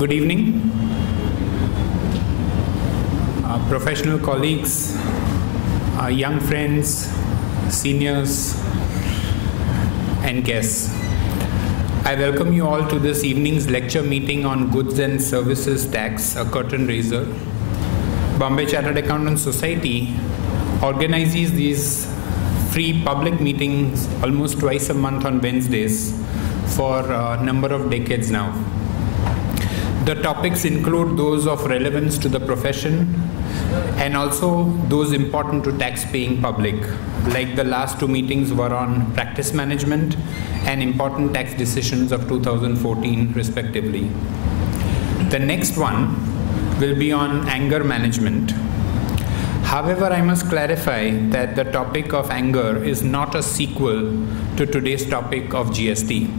Good evening, professional colleagues, young friends, seniors, and guests. I welcome you all to this evening's lecture meeting on Goods and Services Tax, a curtain raiser. Bombay Chartered Accountants Society organizes these free public meetings almost twice a month on Wednesdays for a number of decades now. The topics include those of relevance to the profession and also those important to tax-paying public, like the last two meetings were on practice management and important tax decisions of 2014 respectively. The next one will be on anger management. However, I must clarify that the topic of anger is not a sequel to today's topic of GST,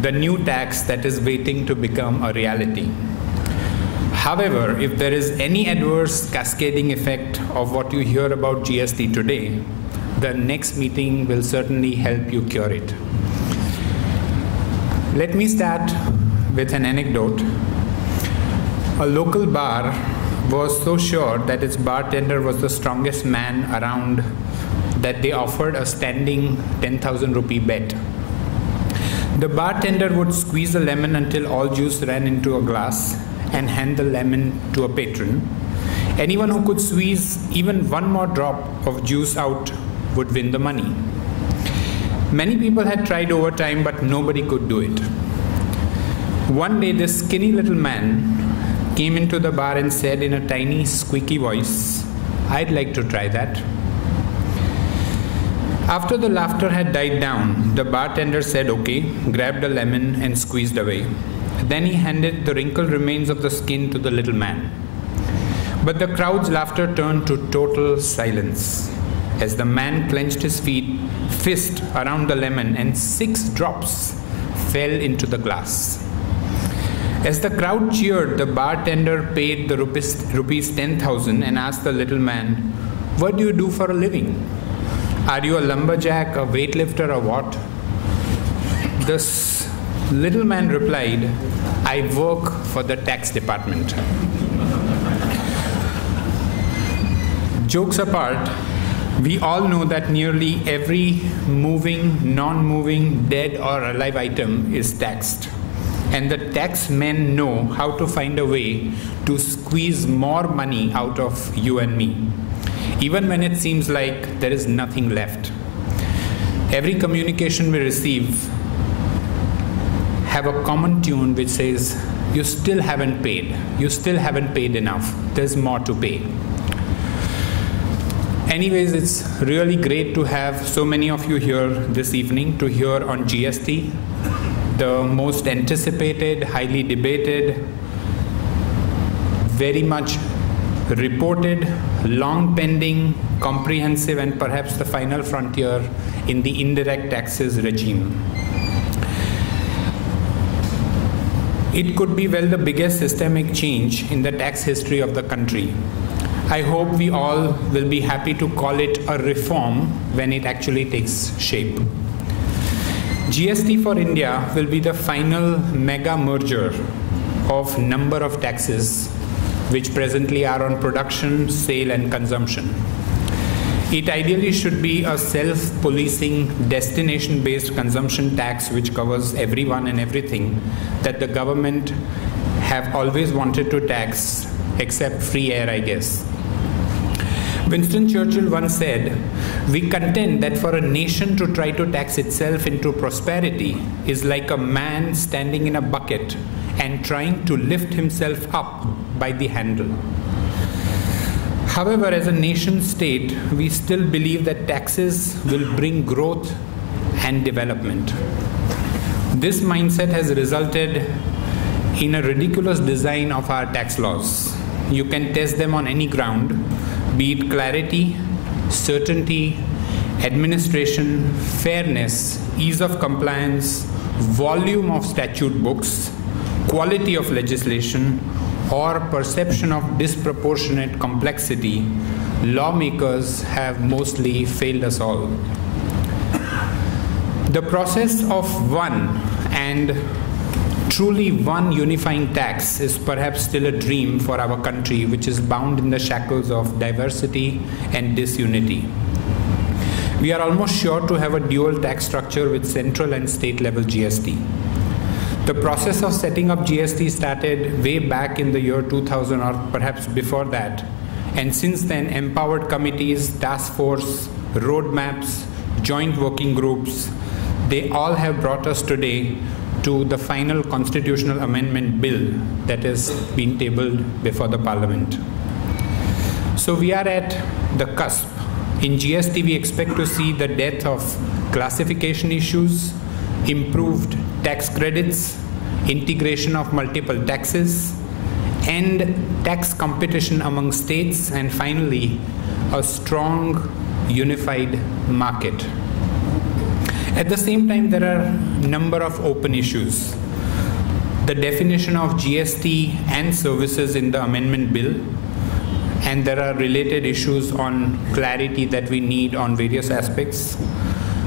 the new tax that is waiting to become a reality. However, if there is any adverse cascading effect of what you hear about GST today, the next meeting will certainly help you cure it. Let me start with an anecdote. A local bar was so sure that its bartender was the strongest man around that they offered a standing 10,000 rupee bet. The bartender would squeeze a lemon until all juice ran into a glass and hand the lemon to a patron. Anyone who could squeeze even one more drop of juice out would win the money. Many people had tried over time, but nobody could do it. One day, this skinny little man came into the bar and said in a tiny, squeaky voice, "I'd like to try that." After the laughter had died down, the bartender said okay, grabbed a lemon and squeezed away. Then he handed the wrinkled remains of the skin to the little man. But the crowd's laughter turned to total silence as the man clenched his fist around the lemon and 6 drops fell into the glass. As the crowd cheered, the bartender paid the rupees 10,000 and asked the little man, "What do you do for a living? Are you a lumberjack, a weightlifter, or what?" This little man replied, "I work for the tax department." Jokes apart, we all know that nearly every moving, non-moving, dead or alive item is taxed. And the tax men know how to find a way to squeeze more money out of you and me, even when it seems like there is nothing left. Every communication we receive have a common tune which says, "You still haven't paid. You still haven't paid enough. There's more to pay." Anyways, it's really great to have so many of you here this evening to hear on GST, the most anticipated, highly debated, very much reported, long pending, comprehensive, and perhaps the final frontier in the indirect taxes regime. It could be well the biggest systemic change in the tax history of the country. I hope we all will be happy to call it a reform when it actually takes shape. GST for India will be the final mega merger of number of taxes which presently are on production, sale, and consumption. It ideally should be a self-policing, destination-based consumption tax which covers everyone and everything that the government have always wanted to tax, except free air, I guess. Winston Churchill once said, "We contend that for a nation to try to tax itself into prosperity is like a man standing in a bucket and trying to lift himself up by the handle." However, as a nation state, we still believe that taxes will bring growth and development. This mindset has resulted in a ridiculous design of our tax laws. You can test them on any ground, be it clarity, certainty, administration, fairness, ease of compliance, volume of statute books, quality of legislation, or perception of disproportionate complexity. Lawmakers have mostly failed us all. The process of one and Truly one unifying tax is perhaps still a dream for our country, which is bound in the shackles of diversity and disunity. We are almost sure to have a dual tax structure with central and state level GST. The process of setting up GST started way back in the year 2000 or perhaps before that. And since then, empowered committees, task force, roadmaps, joint working groups, they all have brought us today to the final constitutional amendment bill that has been tabled before the Parliament. So we are at the cusp. In GST, we expect to see the death of classification issues, improved tax credits, integration of multiple taxes, and tax competition among states, and finally, a strong, unified market. At the same time, there are a number of open issues. The definition of GST and services in the amendment bill, and there are related issues on clarity that we need on various aspects.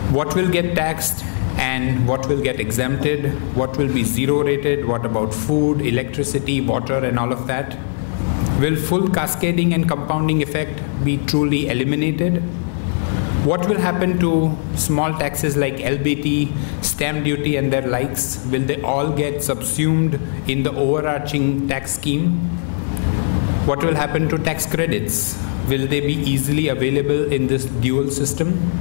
What will get taxed and what will get exempted? What will be zero rated? What about food, electricity, water, and all of that? Will full cascading and compounding effect be truly eliminated? What will happen to small taxes like LBT, stamp duty, and their likes? Will they all get subsumed in the overarching tax scheme? What will happen to tax credits? Will they be easily available in this dual system?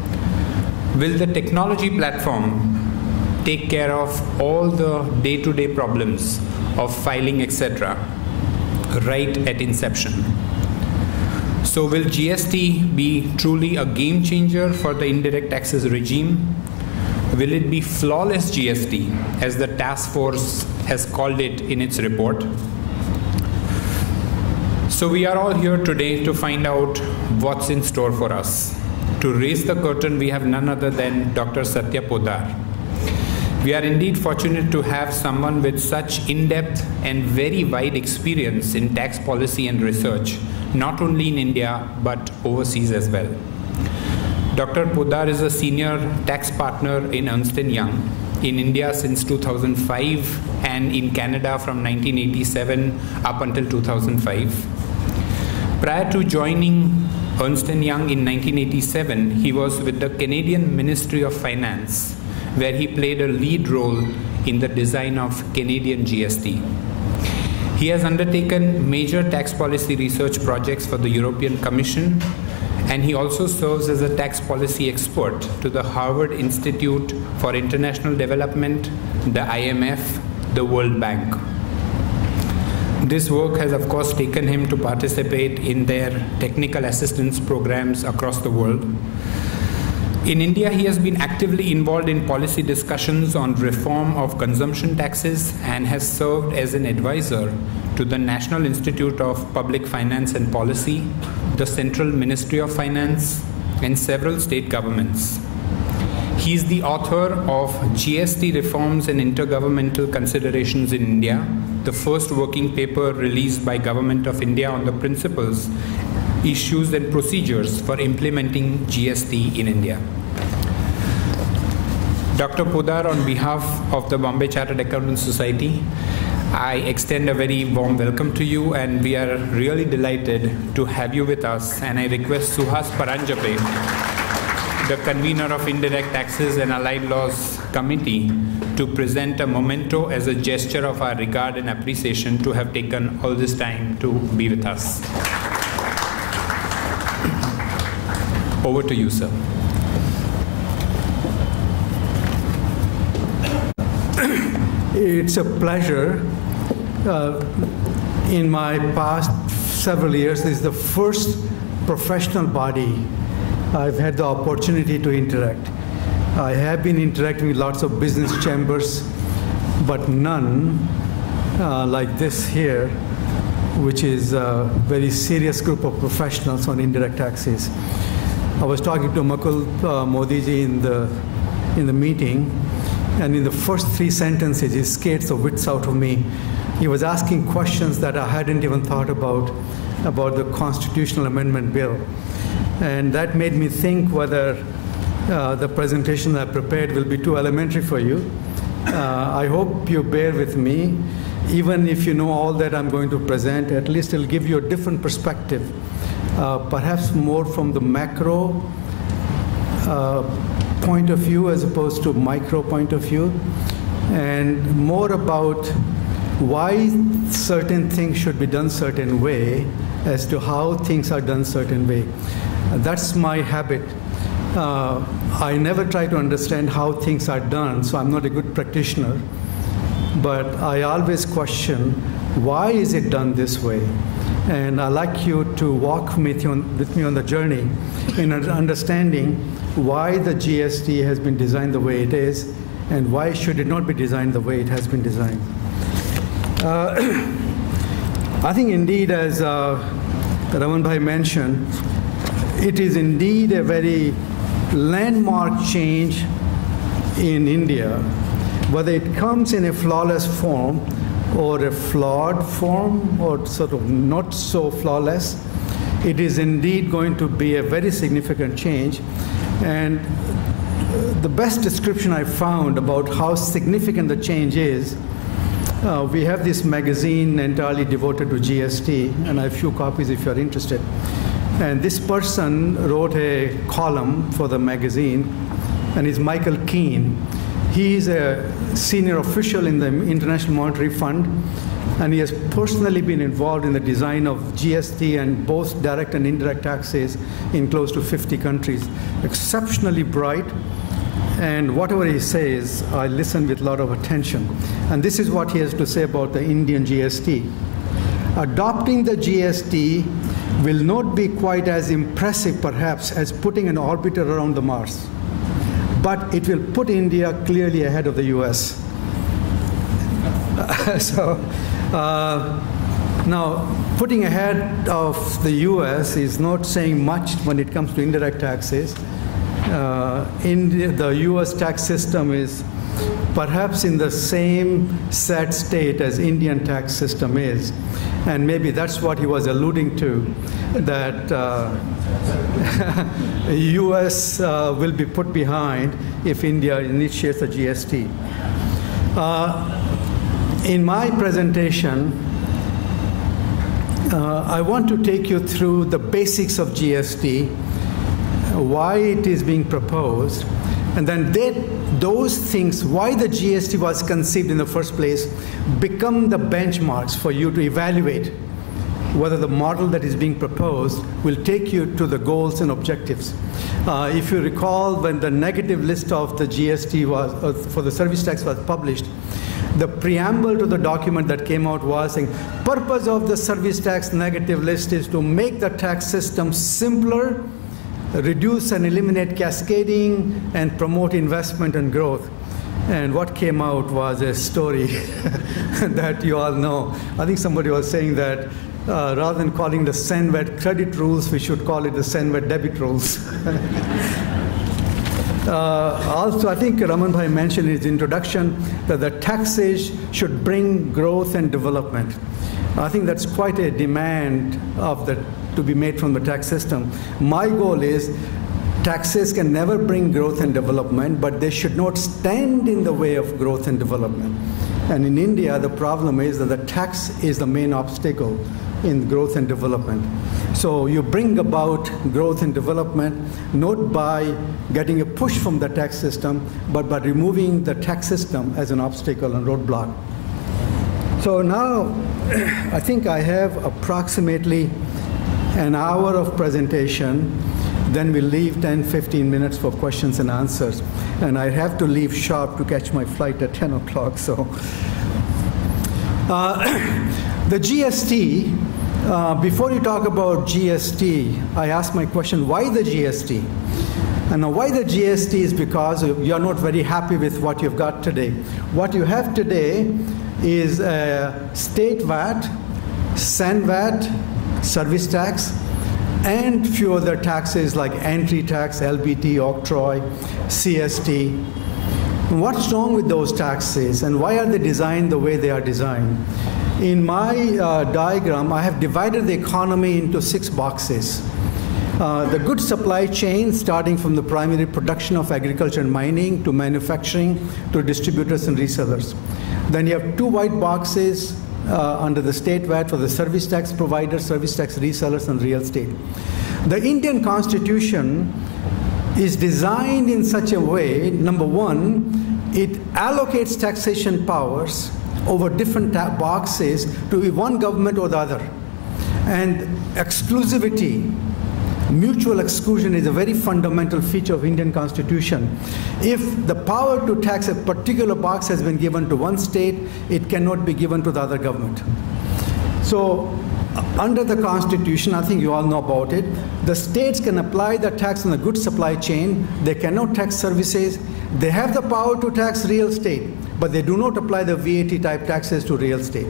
Will the technology platform take care of all the day-to-day problems of filing, etc., right at inception? So will GST be truly a game changer for the indirect taxes regime? Will it be flawless GST, as the task force has called it in its report? So we are all here today to find out what's in store for us. To raise the curtain, we have none other than Dr. Satya Poddar. We are indeed fortunate to have someone with such in-depth and very wide experience in tax policy and research, not only in India, but overseas as well. Dr. Poddar is a senior tax partner in Ernst & Young, in India since 2005, and in Canada from 1987 up until 2005. Prior to joining Ernst & Young in 1987, he was with the Canadian Ministry of Finance, where he played a lead role in the design of Canadian GST. He has undertaken major tax policy research projects for the European Commission, and he also serves as a tax policy expert to the Harvard Institute for International Development, the IMF, the World Bank. This work has, of course, taken him to participate in their technical assistance programs across the world. In India, he has been actively involved in policy discussions on reform of consumption taxes and has served as an advisor to the National Institute of Public Finance and Policy, the Central Ministry of Finance, and several state governments. He is the author of GST Reforms and Intergovernmental Considerations in India, the first working paper released by Government of India on the principles, issues, and procedures for implementing GST in India. Dr. Poddar, on behalf of the Bombay Chartered Accountants Society, I extend a very warm welcome to you, and we are really delighted to have you with us. And I request Suhas Paranjape, the convener of Indirect Taxes and Allied Laws Committee, to present a memento as a gesture of our regard and appreciation to have taken all this time to be with us. Over to you, sir. It's a pleasure. In my past several years, this is the first professional body I've had the opportunity to interact. I have been interacting with lots of business chambers, but none like this here, which is a very serious group of professionals on indirect taxes. I was talking to Makul Modiji in the meeting, and in the first 3 sentences, he scared the wits out of me. He was asking questions that I hadn't even thought about the constitutional amendment bill. And that made me think whether the presentation I prepared will be too elementary for you, I hope you bear with me. Even if you know all that I'm going to present, at least it'll give you a different perspective, perhaps more from the macro point of view as opposed to micro point of view, and more about why certain things should be done certain way as to how things are done certain way. That's my habit. I never try to understand how things are done, so I'm not a good practitioner. But I always question, why is it done this way? And I'd like you to walk with me on the journey in understanding why the GST has been designed the way it is, and why should it not be designed the way it has been designed. I think indeed, as Raman Bhai mentioned, it is indeed a very landmark change in India, whether it comes in a flawless form or a flawed form or sort of not so flawless. It is indeed going to be a very significant change. And the best description I found about how significant the change is, we have this magazine entirely devoted to GST, and I have a few copies if you're interested. And this person wrote a column for the magazine, and is Michael Keane. He is a senior official in the International Monetary Fund, and he has personally been involved in the design of GST and both direct and indirect taxes in close to 50 countries. Exceptionally bright, and whatever he says, I listen with a lot of attention. And this is what he has to say about the Indian GST. Adopting the GST will not be quite as impressive, perhaps, as putting an orbiter around the Mars. But it will put India clearly ahead of the US. Now, putting ahead of the US is not saying much when it comes to indirect taxes. The US tax system is perhaps in the same sad state as Indian tax system is. And maybe that's what he was alluding to, that US will be put behind if India initiates a GST. In my presentation, I want to take you through the basics of GST, why it is being proposed, and then those things, why the GST was conceived in the first place, become the benchmarks for you to evaluate whether the model that is being proposed will take you to the goals and objectives. If you recall, when the negative list of the GST was, for the service tax was published, the preamble to the document that came out was saying, purpose of the service tax negative list is to make the tax system simpler, reduce and eliminate cascading, and promote investment and growth. And what came out was a story that you all know. I think somebody was saying that rather than calling the SENVET credit rules, we should call it the SENVET debit rules. Also, I think Raman Bhai mentioned in his introduction that the taxes should bring growth and development. I think that's quite a demand to be made from the tax system. My goal is taxes can never bring growth and development, but they should not stand in the way of growth and development. And in India, the problem is that the tax is the main obstacle in growth and development. So you bring about growth and development not by getting a push from the tax system, but by removing the tax system as an obstacle and roadblock. So now I think I have approximately an hour of presentation. Then we'll leave 10-15 minutes for questions and answers. And I have to leave sharp to catch my flight at 10 o'clock. So the GST, before you talk about GST, I ask my question, why the GST? And why the GST is because you're not very happy with what you've got today. What you have today is state VAT, SENVAT, service tax, and few other taxes like entry tax, LBT, octroi, CST. What's wrong with those taxes, and why are they designed the way they are designed? In my diagram, I have divided the economy into 6 boxes. The goods supply chain, starting from the primary production of agriculture and mining to manufacturing to distributors and resellers. Then you have two white boxes under the state VAT for the service tax providers, service tax resellers, and real estate. The Indian Constitution is designed in such a way, number one, it allocates taxation powers over different boxes to one government or the other. And exclusivity, mutual exclusion is a very fundamental feature of Indian Constitution. If the power to tax a particular box has been given to one state, it cannot be given to the other government. So under the Constitution, I think you all know about it, the states can apply the tax on the goods supply chain. They cannot tax services. They have the power to tax real estate, but they do not apply the VAT type taxes to real estate.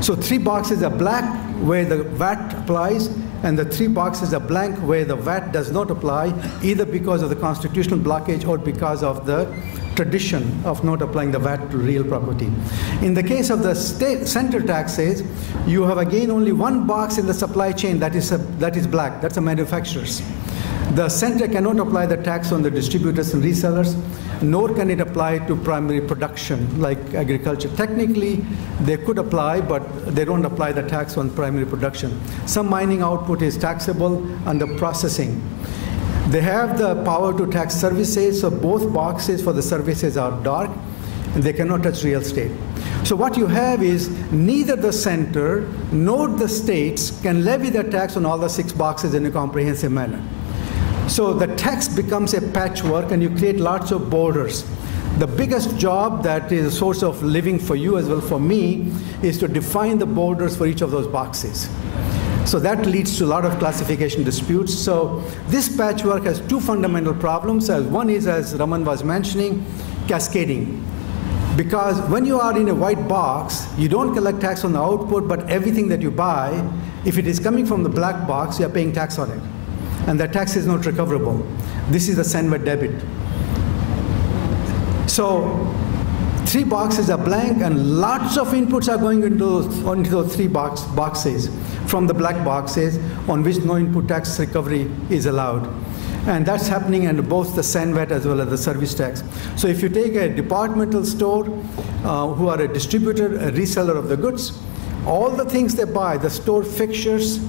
So three boxes are black where the VAT applies, and the three boxes are blank where the VAT does not apply, either because of the constitutional blockage or because of the tradition of not applying the VAT to real property. In the case of the state center taxes, you have again only one box in the supply chain that is black. That's the manufacturers. The center cannot apply the tax on the distributors and resellers, nor can it apply to primary production like agriculture. Technically, they could apply, but they don't apply the tax on primary production. Some mining output is taxable under processing. They have the power to tax services, so both boxes for the services are dark, and they cannot touch real estate. So what you have is neither the center nor the states can levy the tax on all the six boxes in a comprehensive manner. So the tax becomes a patchwork, and you create lots of borders. The biggest job that is a source of living for you as well for me is to define the borders for each of those boxes. So that leads to a lot of classification disputes. So this patchwork has two fundamental problems. One is, as Raman was mentioning, cascading. Because when you are in a white box, you don't collect tax on the output, but everything that you buy, if it is coming from the black box, you are paying tax on it. And that tax is not recoverable. This is the SENVAT debit. So three boxes are blank, and lots of inputs are going into those three boxes from the black boxes on which no input tax recovery is allowed. And that's happening in both the SENVAT as well as the service tax. So if you take a departmental store who are a distributor, a reseller of the goods, all the things they buy, the store fixtures,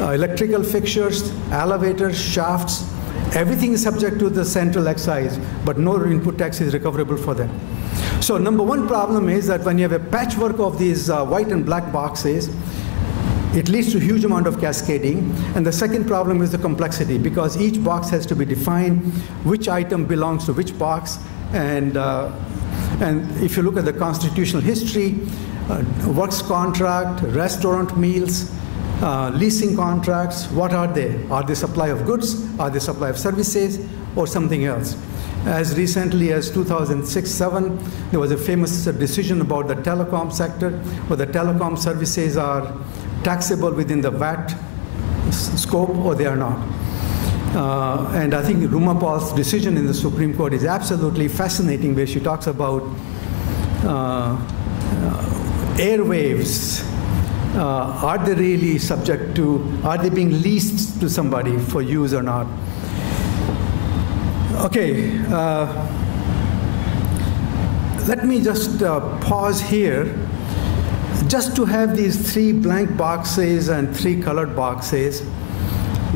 electrical fixtures, elevators, shafts, everything is subject to the central excise, but no input tax is recoverable for them. So number one problem is that when you have a patchwork of these white and black boxes, it leads to a huge amount of cascading. And the second problem is the complexity, because each box has to be defined, which item belongs to which box. And if you look at the constitutional history, works contract, restaurant meals, leasing contracts, what are they? Are they supply of goods? Are they supply of services? Or something else? As recently as 2006-07, there was a famous decision about the telecom sector, where the telecom services are taxable within the VAT scope or they are not. And I think Rumapal's decision in the Supreme Court is absolutely fascinating, where she talks about airwaves. Are they really subject to, are they being leased to somebody for use or not? Okay, let me just pause here. Just to have these three blank boxes and three colored boxes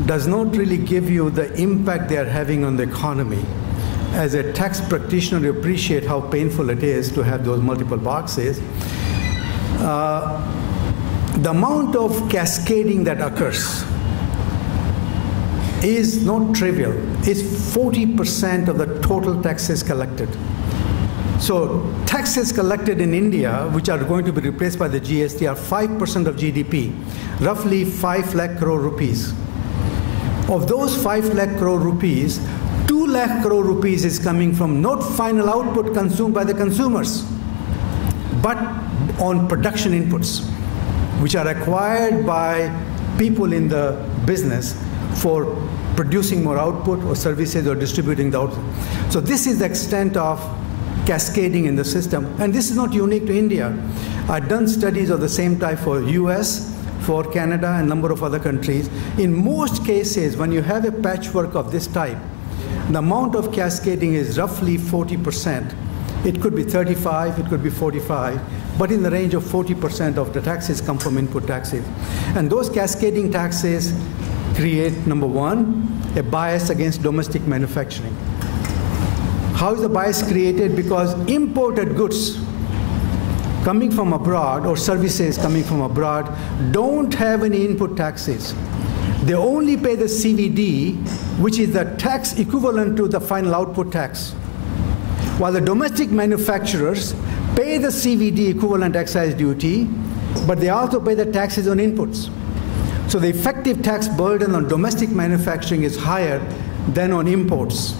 does not really give you the impact they are having on the economy. As a tax practitioner, you appreciate how painful it is to have those multiple boxes. The amount of cascading that occurs is not trivial. It's 40% of the total taxes collected. So taxes collected in India, which are going to be replaced by the GST, are 5% of GDP, roughly 5 lakh crore rupees. Of those 5 lakh crore rupees, 2 lakh crore rupees is coming from not final output consumed by the consumers, but on production inputs, which are acquired by people in the business for producing more output or services or distributing the output. So this is the extent of cascading in the system. And this is not unique to India. I've done studies of the same type for US, for Canada and a number of other countries. In most cases, when you have a patchwork of this type, the amount of cascading is roughly 40%. It could be 35, it could be 45, but in the range of 40% of the taxes come from input taxes. And those cascading taxes create, number one, a bias against domestic manufacturing. How is the bias created? Because imported goods coming from abroad or services coming from abroad don't have any input taxes. They only pay the CVD, which is the tax equivalent to the final output tax. While the domestic manufacturers pay the CVD equivalent excise duty, but they also pay the taxes on inputs. So the effective tax burden on domestic manufacturing is higher than on imports.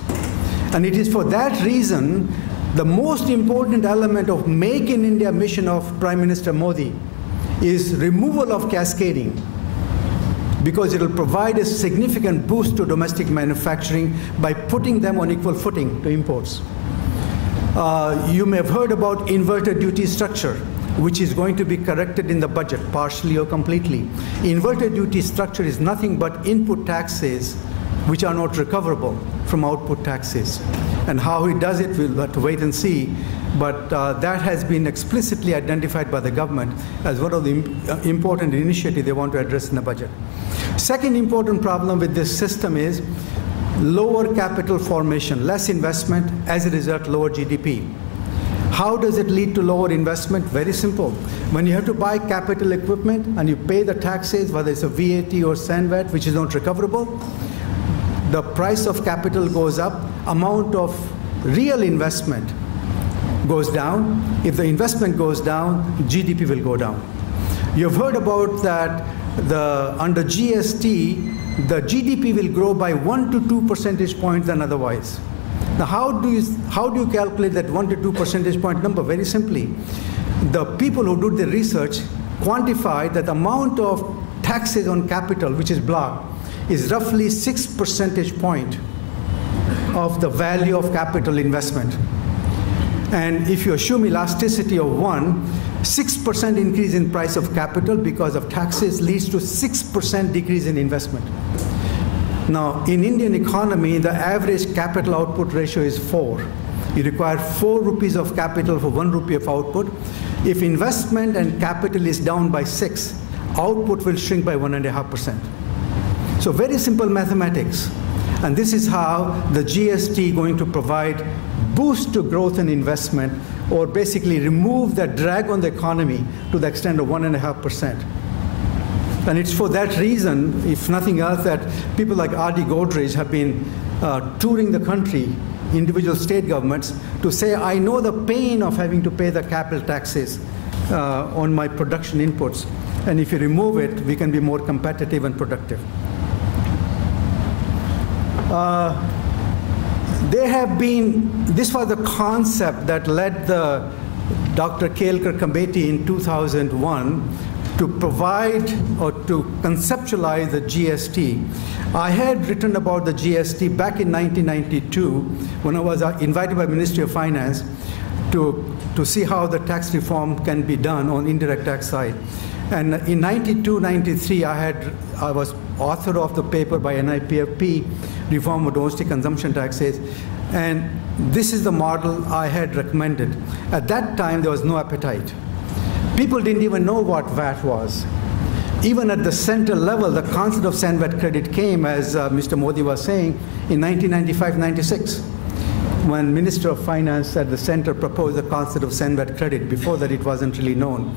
And it is for that reason the most important element of Make in India mission of Prime Minister Modi is removal of cascading, because it will provide a significant boost to domestic manufacturing by putting them on equal footing to imports. You may have heard about inverted duty structure, which is going to be corrected in the budget, partially or completely. Inverted duty structure is nothing but input taxes which are not recoverable from output taxes. And how he does it, we'll have to wait and see. But that has been explicitly identified by the government as one of the important initiatives they want to address in the budget. Second important problem with this system is lower capital formation, less investment, as a result, lower GDP. How does it lead to lower investment? Very simple. When you have to buy capital equipment and you pay the taxes, whether it's a VAT or SANVAT, which is not recoverable, the price of capital goes up, amount of real investment goes down. If the investment goes down, GDP will go down. You've heard about that under GST, the GDP will grow by 1 to 2 percentage points than otherwise. Now, how do you calculate that 1 to 2 percentage point number? Very simply, the people who do the research quantified that the amount of taxes on capital, which is blocked, is roughly 6 percentage point of the value of capital investment. And if you assume elasticity of 1, 6% increase in price of capital because of taxes leads to 6% decrease in investment. Now, in Indian economy, the average capital output ratio is 4. You require 4 rupees of capital for 1 rupee of output. If investment and capital is down by 6, output will shrink by 1.5%. So very simple mathematics. And this is how the GST is going to provide boost to growth and investment, or basically remove the drag on the economy to the extent of 1.5%. And it's for that reason, if nothing else, that people like R.D. Godrej have been touring the country, individual state governments, to say, I know the pain of having to pay the capital taxes on my production inputs. And if you remove it, we can be more competitive and productive. This was the concept that led the Dr. Kelkar committee in 2001 to provide or to conceptualize the GST. I had written about the GST back in 1992 when I was invited by Ministry of Finance to see how the tax reform can be done on indirect tax side. And in 92, 93, I was author of the paper by NIPFP, Reform of Domestic Consumption Taxes. And this is the model I had recommended. At that time, there was no appetite. People didn't even know what VAT was. Even at the central level, the concept of SANVAT credit came, as Mr. Modi was saying, in 1995-96, when Minister of Finance at the center proposed the concept of SANVAT credit. Before that, it wasn't really known.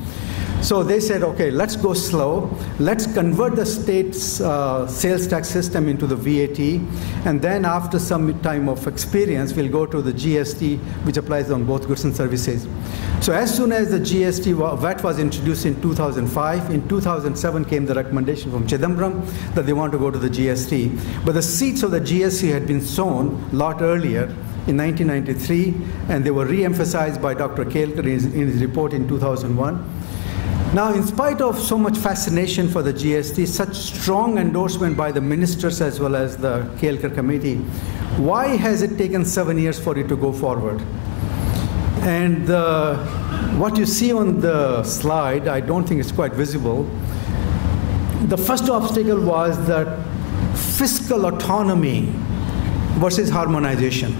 So they said, okay, let's go slow. Let's convert the state's sales tax system into the VAT. And then after some time of experience, we'll go to the GST, which applies on both goods and services. So as soon as the VAT was introduced in 2005, in 2007 came the recommendation from Chidambaram that they want to go to the GST. But the seeds of the GST had been sown a lot earlier, in 1993, and they were re-emphasized by Dr. Kelkar in his report in 2001. Now, in spite of so much fascination for the GST, such strong endorsement by the ministers as well as the Kelkar committee, why has it taken 7 years for it to go forward? And what you see on the slide, I don't think it's quite visible. The first obstacle was that fiscal autonomy versus harmonization.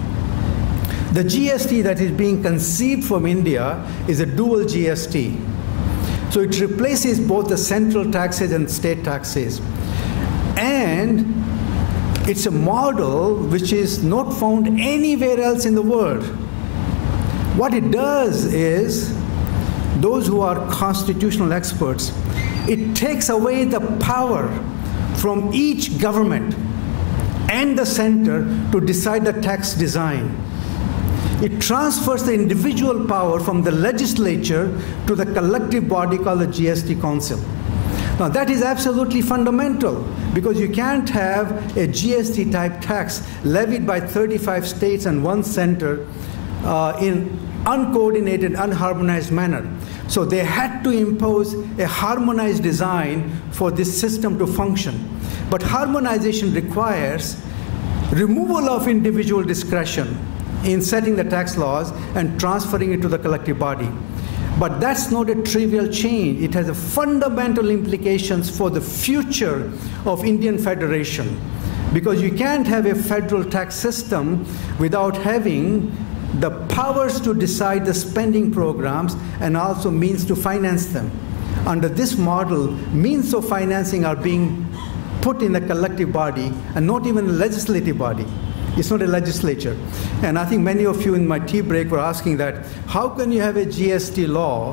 The GST that is being conceived from India is a dual GST. So it replaces both the central taxes and state taxes. And it's a model which is not found anywhere else in the world. What it does is, those who are constitutional experts, it takes away the power from each government and the center to decide the tax design. It transfers the individual power from the legislature to the collective body called the GST Council. Now that is absolutely fundamental, because you can't have a GST type tax levied by 35 states and one center in uncoordinated, unharmonized manner. So they had to impose a harmonized design for this system to function. But harmonization requires removal of individual discretion in setting the tax laws and transferring it to the collective body. But that's not a trivial change. It has a fundamental implications for the future of Indian federation, because you can't have a federal tax system without having the powers to decide the spending programs and also means to finance them. Under this model, means of financing are being put in the collective body and not even a legislative body. It's not a legislature. And I think many of you in my tea break were asking that, how can you have a GST law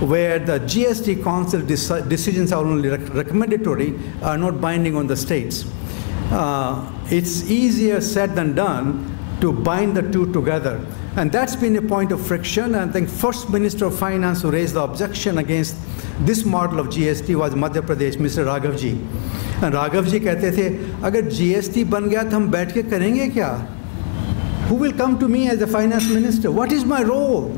where the GST Council decisions are only recommendatory, are not binding on the states? It's easier said than done to bind the two together. And that's been a point of friction. And I think first Minister of Finance who raised the objection against this model of GST was Madhya Pradesh, Mr. Raghav ji. And Raghav ji कहते थे, अगर GST बन गया तो हम बैठ के करेंगे क्या? Who will come to me as the finance minister? What is my role?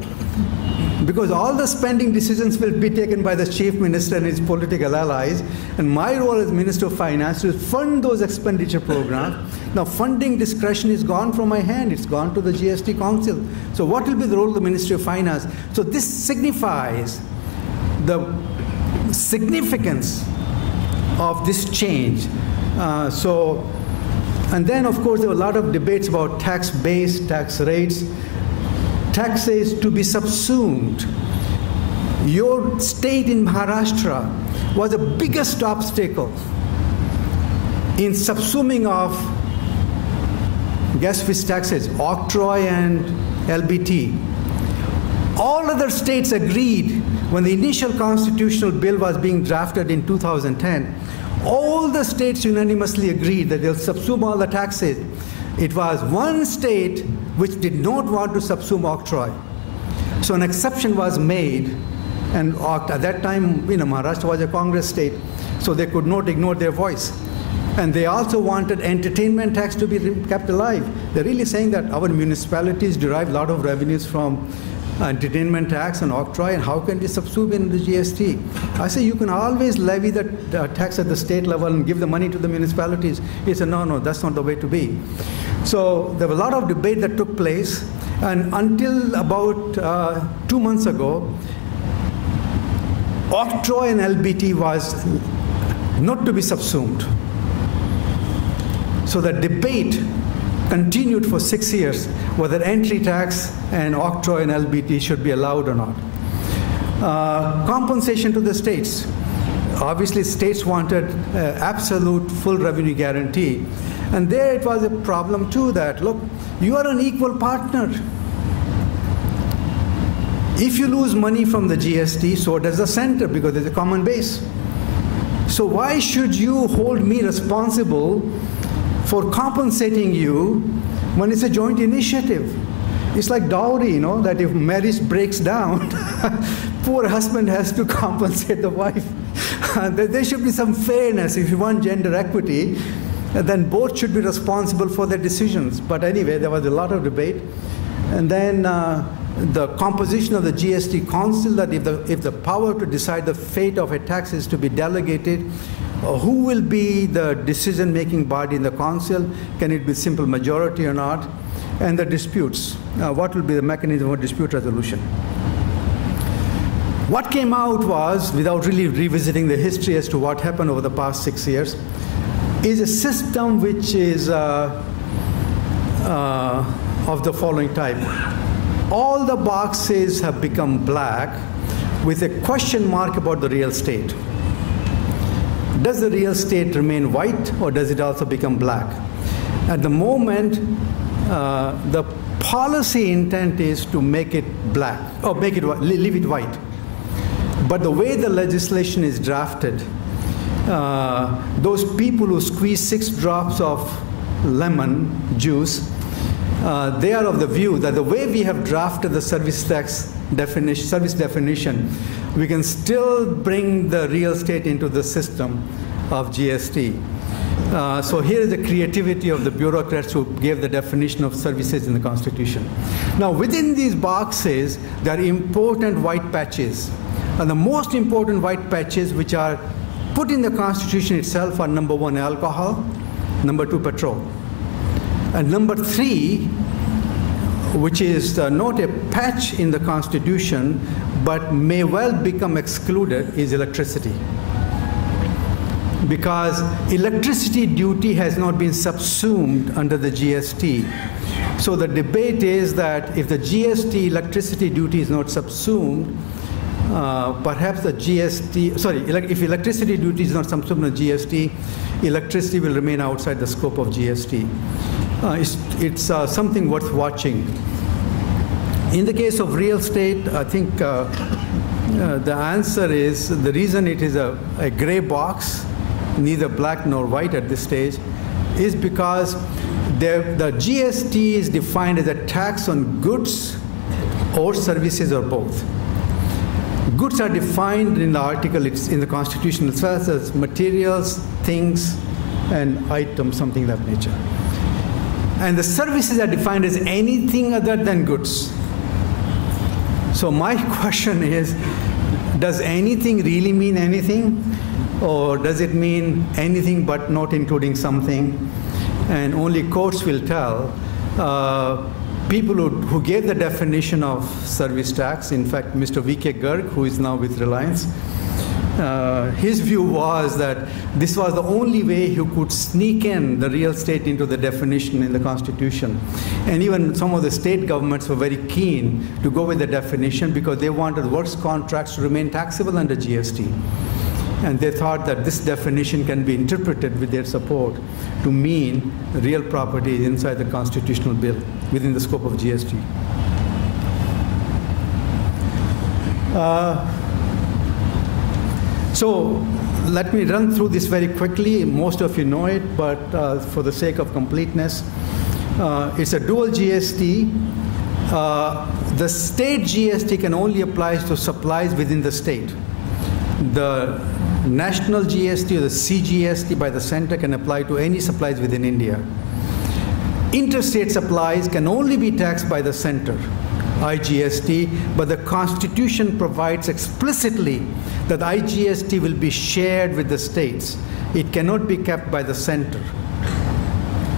Because all the spending decisions will be taken by the chief minister and his political allies, and my role as Minister of Finance is to fund those expenditure programs. Now funding discretion is gone from my hand, it's gone to the GST Council. So what will be the role of the Ministry of Finance? So this signifies the significance of this change. And then of course there were a lot of debates about tax base, tax rates. Taxes to be subsumed. Your state in Maharashtra was the biggest obstacle in subsuming of, guess which taxes, octroi and LBT. All other states agreed when the initial constitutional bill was being drafted in 2010. All the states unanimously agreed that they'll subsume all the taxes. It was one state which did not want to subsume octroi. So an exception was made, and at that time, Maharashtra was a Congress state, so they could not ignore their voice. And they also wanted entertainment tax to be kept alive. They're really saying that our municipalities derive a lot of revenues from entertainment tax and octroi, and how can we subsume in the GST? I say you can always levy the tax at the state level and give the money to the municipalities. He said, no, that's not the way to be. So there was a lot of debate that took place, and until about 2 months ago, octroi and LBT was not to be subsumed. So the debate continued for 6 years whether entry tax and octroi and LBT should be allowed or not. Compensation to the states. Obviously, states wanted absolute full revenue guarantee. And there it was a problem too that, look, you are an equal partner. If you lose money from the GST, so does the center, because there's a common base. So why should you hold me responsible for compensating you when it's a joint initiative? It's like dowry, that if marriage breaks down, poor husband has to compensate the wife. There should be some fairness. If you want gender equity, then both should be responsible for their decisions. But anyway, there was a lot of debate. And then the composition of the GST Council, that if the power to decide the fate of a tax is to be delegated, who will be the decision-making body in the council? Can it be simple majority or not? And the disputes. What will be the mechanism for dispute resolution? What came out was, without really revisiting the history as to what happened over the past 6 years, is a system which is of the following type. All the boxes have become black with a question mark about the real state. Does the real state remain white, or does it also become black? At the moment, the policy intent is to make it black, or leave it white. But the way the legislation is drafted, those people who squeeze 6 drops of lemon juice, they are of the view that the way we have drafted the service tax definition, we can still bring the real estate into the system of GST. So here is the creativity of the bureaucrats who gave the definition of services in the Constitution. Now, within these boxes, there are important white patches. And the most important white patches which are put in the Constitution itself are number 1, alcohol, number 2, petrol. And number 3, which is not a patch in the Constitution, but may well become excluded, is electricity. Because electricity duty has not been subsumed under the GST. So the debate is that if the GST electricity duty is not subsumed, perhaps the GST, if electricity duty is not subsumed in the GST, electricity will remain outside the scope of GST. It's something worth watching. In the case of real estate, I think the answer is, the reason it is a gray box, neither black nor white at this stage, is because the GST is defined as a tax on goods or services or both. Goods are defined in the article, it's in the Constitution itself, as materials, things, and items, something of that nature. And the services are defined as anything other than goods. So my question is, does anything really mean anything? Or does it mean anything but not including something? And only courts will tell. People who gave the definition of service tax, in fact, Mr. V.K. Garg, who is now with Reliance, his view was that this was the only way you could sneak in the real estate into the definition in the Constitution. And even some of the state governments were very keen to go with the definition because they wanted works contracts to remain taxable under GST. And they thought that this definition can be interpreted with their support to mean real property inside the constitutional bill within the scope of GST. So let me run through this very quickly. Most of you know it, but for the sake of completeness, it's a dual GST. The state GST can only apply to supplies within the state. The national GST or the CGST by the center can apply to any supplies within India. Interstate supplies can only be taxed by the center, IGST, but the Constitution provides explicitly that IGST will be shared with the states. It cannot be kept by the center.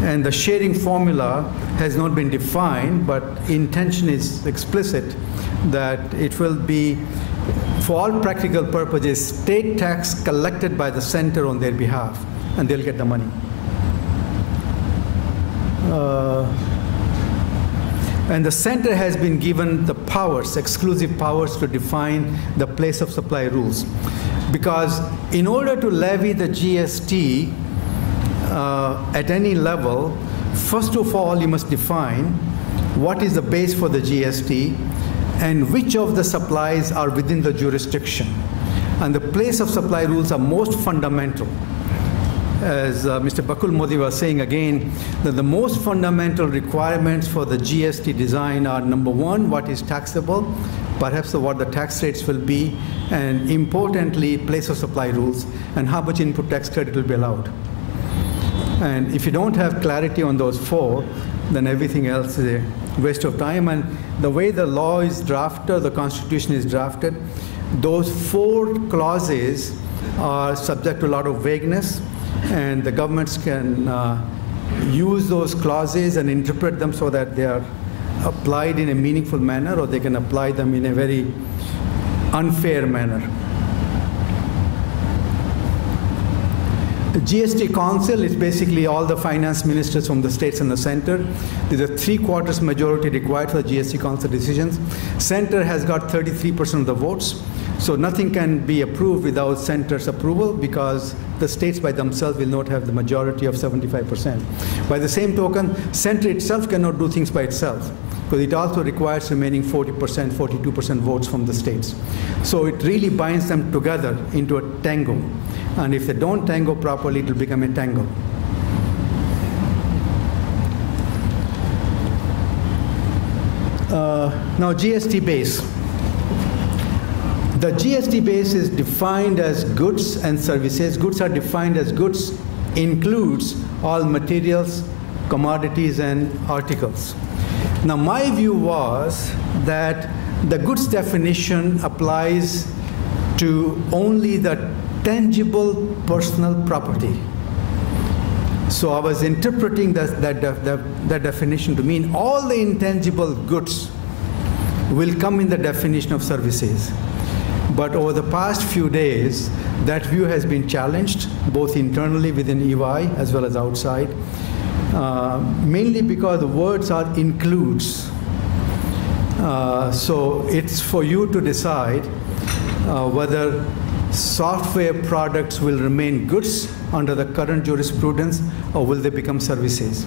And the sharing formula has not been defined, but intention is explicit that it will be, for all practical purposes, state tax collected by the center on their behalf, and they'll get the money. And the center has been given the powers, exclusive powers, to define the place of supply rules. Because in order to levy the GST at any level, first of all, you must define what is the base for the GST and which of the supplies are within the jurisdiction. And the place of supply rules are most fundamental. As Mr. Bakul Modi was saying again, that the most fundamental requirements for the GST design are, number 1, what is taxable, perhaps what the tax rates will be, and importantly, place of supply rules, and how much input tax credit will be allowed. And if you don't have clarity on those 4, then everything else is a waste of time. And the way the law is drafted, the Constitution is drafted, those 4 clauses are subject to a lot of vagueness, and the governments can use those clauses and interpret them so that they are applied in a meaningful manner, or they can apply them in a very unfair manner. The GST Council is basically all the finance ministers from the states and the center. There's a 3/4 majority required for the GST Council decisions. Center has got 33% of the votes, so nothing can be approved without center's approval because the states by themselves will not have the majority of 75%. By the same token, center itself cannot do things by itself because it also requires remaining 40%, 42% votes from the states. So it really binds them together into a tango. And if they don't tango properly, it will become a tango. Now, GST base. The GST base is defined as goods and services. Goods are defined as goods includes all materials, commodities, and articles. Now, my view was that the goods definition applies to only the tangible personal property. So I was interpreting that definition to mean all the intangible goods will come in the definition of services. But over the past few days, that view has been challenged, both internally within EY as well as outside, mainly because the words are includes. So it's for you to decide whether software products will remain goods under the current jurisprudence or will they become services.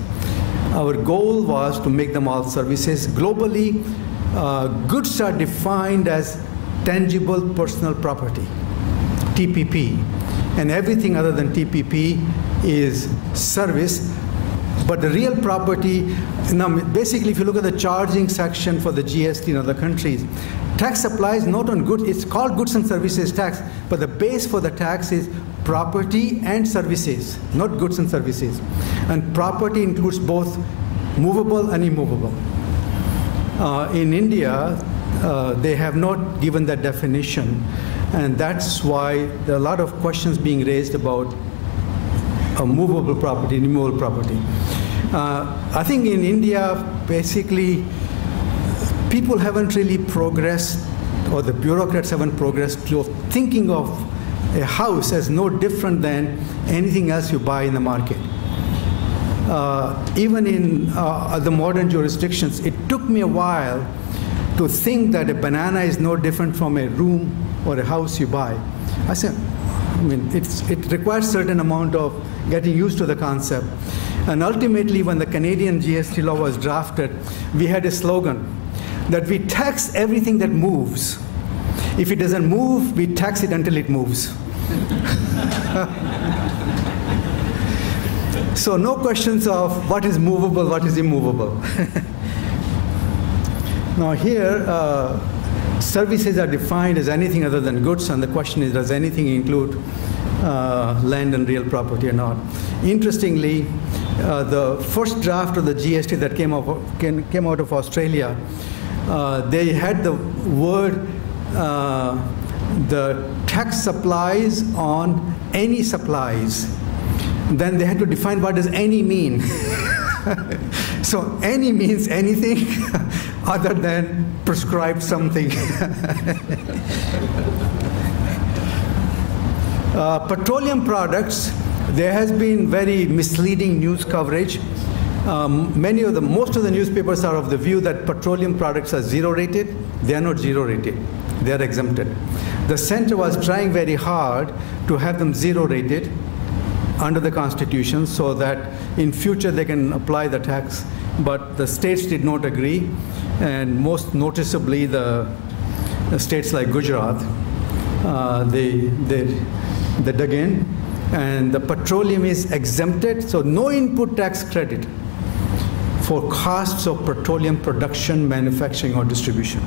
Our goal was to make them all services. Globally, goods are defined as tangible personal property, TPP, and everything other than TPP is service. But the real property, now basically if you look at the charging section for the GST in other countries, tax applies not on goods, it's called goods and services tax, but the base for the tax is property and services, not goods and services. And property includes both movable and immovable. In India, they have not given that definition, and that's why there are a lot of questions being raised about movable property and immovable property. I think in India, basically, people haven't really progressed, or the bureaucrats haven't progressed to thinking of a house as no different than anything else you buy in the market. Even in the modern jurisdictions, it took me a while to think that a banana is no different from a room or a house you buy. I said, I mean, it requires a certain amount of getting used to the concept. And ultimately, when the Canadian GST law was drafted, we had a slogan that we tax everything that moves. If it doesn't move, we tax it until it moves. So no questions of what is movable, what is immovable. Now here, services are defined as anything other than goods, and the question is, does anything include land and real property or not? Interestingly, the first draft of the GST that came out of Australia, they had the word, the tax applies on any supplies. Then they had to define what does any mean. So any means anything other than prescribed something. Petroleum products, there has been very misleading news coverage. Most of the newspapers are of the view that petroleum products are zero rated. They are not zero rated. They are exempted. The center was trying very hard to have them zero rated under the Constitution so that in future they can apply the tax, but the states did not agree, and most noticeably the states like Gujarat, they dug in, and the petroleum is exempted, so no input tax credit for costs of petroleum production, manufacturing, or distribution.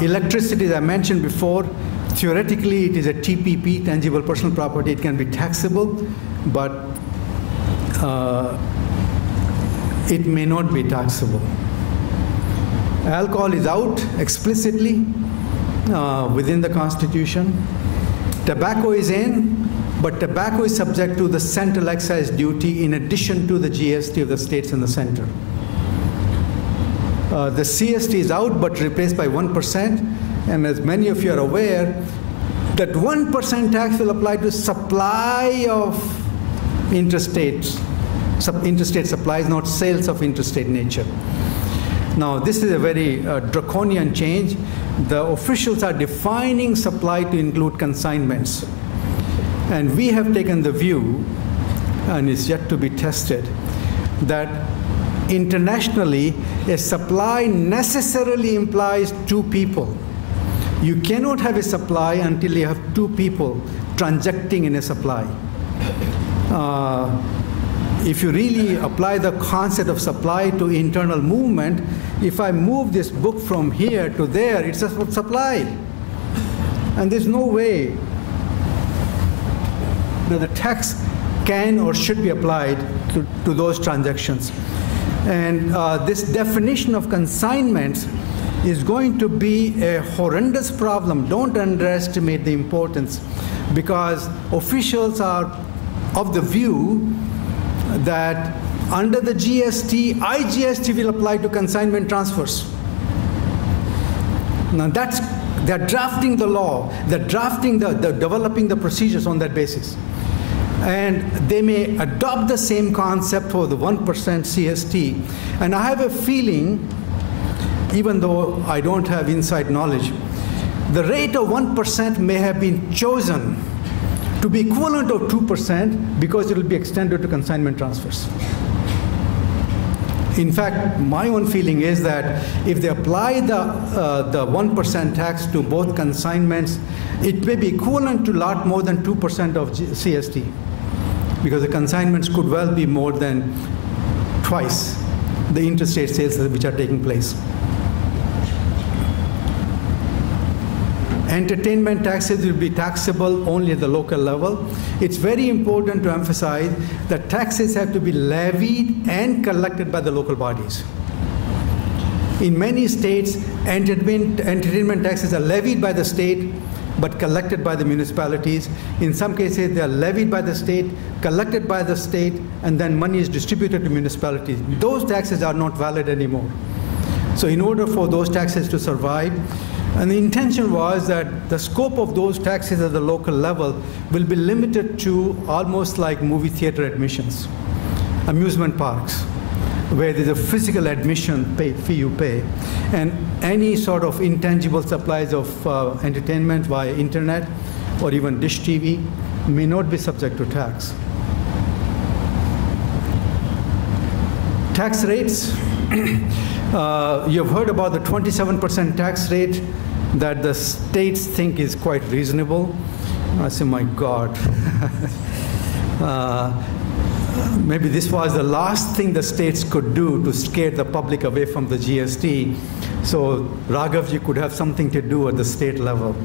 Electricity, as I mentioned before, theoretically, it is a TPP, tangible personal property. It can be taxable, but it may not be taxable. Alcohol is out explicitly within the Constitution. Tobacco is in, but tobacco is subject to the central excise duty in addition to the GST of the states and the center. The CST is out but replaced by 1%. And as many of you are aware, that 1% tax will apply to supply of interstate supplies, not sales of interstate nature. Now, this is a very draconian change. The officials are defining supply to include consignments. And we have taken the view, and it's yet to be tested, that internationally, a supply necessarily implies two people. You cannot have a supply until you have two people transacting in a supply. If you really apply the concept of supply to internal movement, if I move this book from here to there, it's a supply. And there's no way that the tax can or should be applied to those transactions. And this definition of consignments is going to be a horrendous problem. Don't underestimate the importance, because officials are of the view that under the GST, IGST will apply to consignment transfers. Now they're drafting the law, they're drafting developing the procedures on that basis. And they may adopt the same concept for the 1% CST. And I have a feeling, even though I don't have inside knowledge, the rate of 1% may have been chosen to be equivalent of 2% because it will be extended to consignment transfers. In fact, my own feeling is that if they apply the 1% tax to both consignments, it may be equivalent to a lot more than 2% of CST, because the consignments could well be more than twice the interstate sales which are taking place. Entertainment taxes will be taxable only at the local level. It's very important to emphasize that taxes have to be levied and collected by the local bodies. In many states, entertainment taxes are levied by the state but collected by the municipalities. In some cases, they are levied by the state, collected by the state, and then money is distributed to municipalities. Those taxes are not valid anymore. So in order for those taxes to survive, and the intention was that the scope of those taxes at the local level will be limited to almost like movie theater admissions, amusement parks, where there's a physical admission fee you pay, and any sort of intangible supplies of entertainment via internet or even dish TV may not be subject to tax. Tax rates. You've heard about the 27% tax rate that the states think is quite reasonable. I say, my God. Maybe this was the last thing the states could do to scare the public away from the GST. So Raghavji could have something to do at the state level.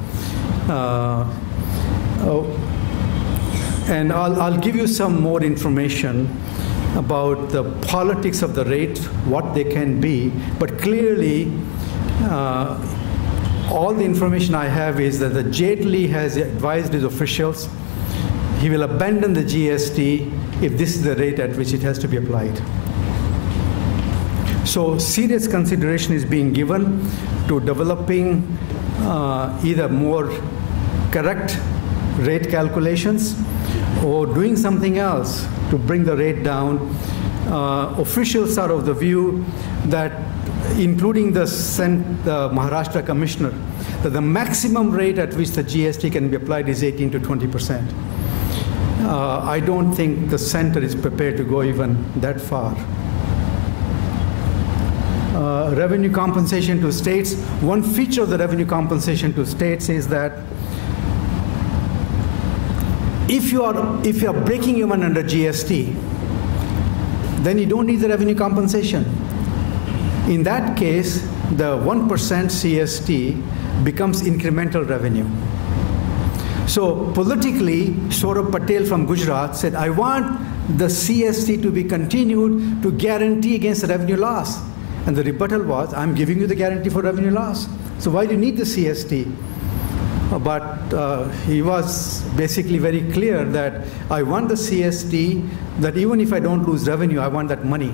And I'll give you some more information about the politics of the rate, what they can be. But clearly, all the information I have is that the Jaitley has advised his officials he will abandon the GST if this is the rate at which it has to be applied. So serious consideration is being given to developing either more correct rate calculations or doing something else to bring the rate down. Officials are of the view that, including the Maharashtra commissioner, that the maximum rate at which the GST can be applied is 18 to 20%. I don't think the center is prepared to go even that far. Revenue compensation to states. One feature of the revenue compensation to states is that if you are breaking even under GST, then you don't need the revenue compensation. In that case, the 1% CST becomes incremental revenue. So politically, Saurabh Patel from Gujarat said, I want the CST to be continued to guarantee against the revenue loss. And the rebuttal was, I'm giving you the guarantee for revenue loss. So why do you need the CST? But he was basically very clear that I want the CST, that even if I don't lose revenue, I want that money.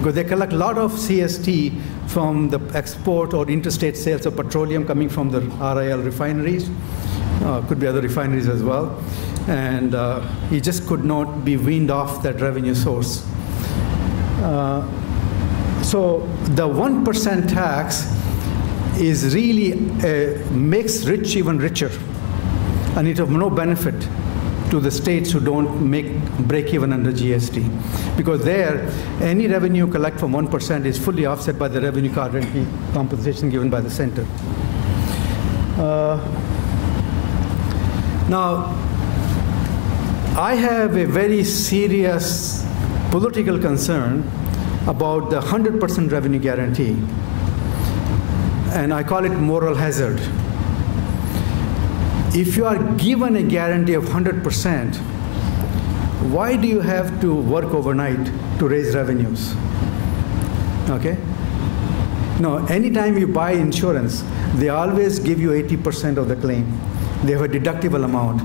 because they collect a lot of CST from the export or interstate sales of petroleum coming from the RIL refineries. Could be other refineries as well. And he just could not be weaned off that revenue source. So the 1% tax is really makes rich even richer, and it of no benefit to the states who don't break even under GST, because there any revenue collect from 1% is fully offset by the revenue guarantee compensation given by the center. Now, I have a very serious political concern about the 100% revenue guarantee, and I call it moral hazard. If you are given a guarantee of 100%, why do you have to work overnight to raise revenues? Okay? No, anytime you buy insurance, they always give you 80% of the claim. They have a deductible amount.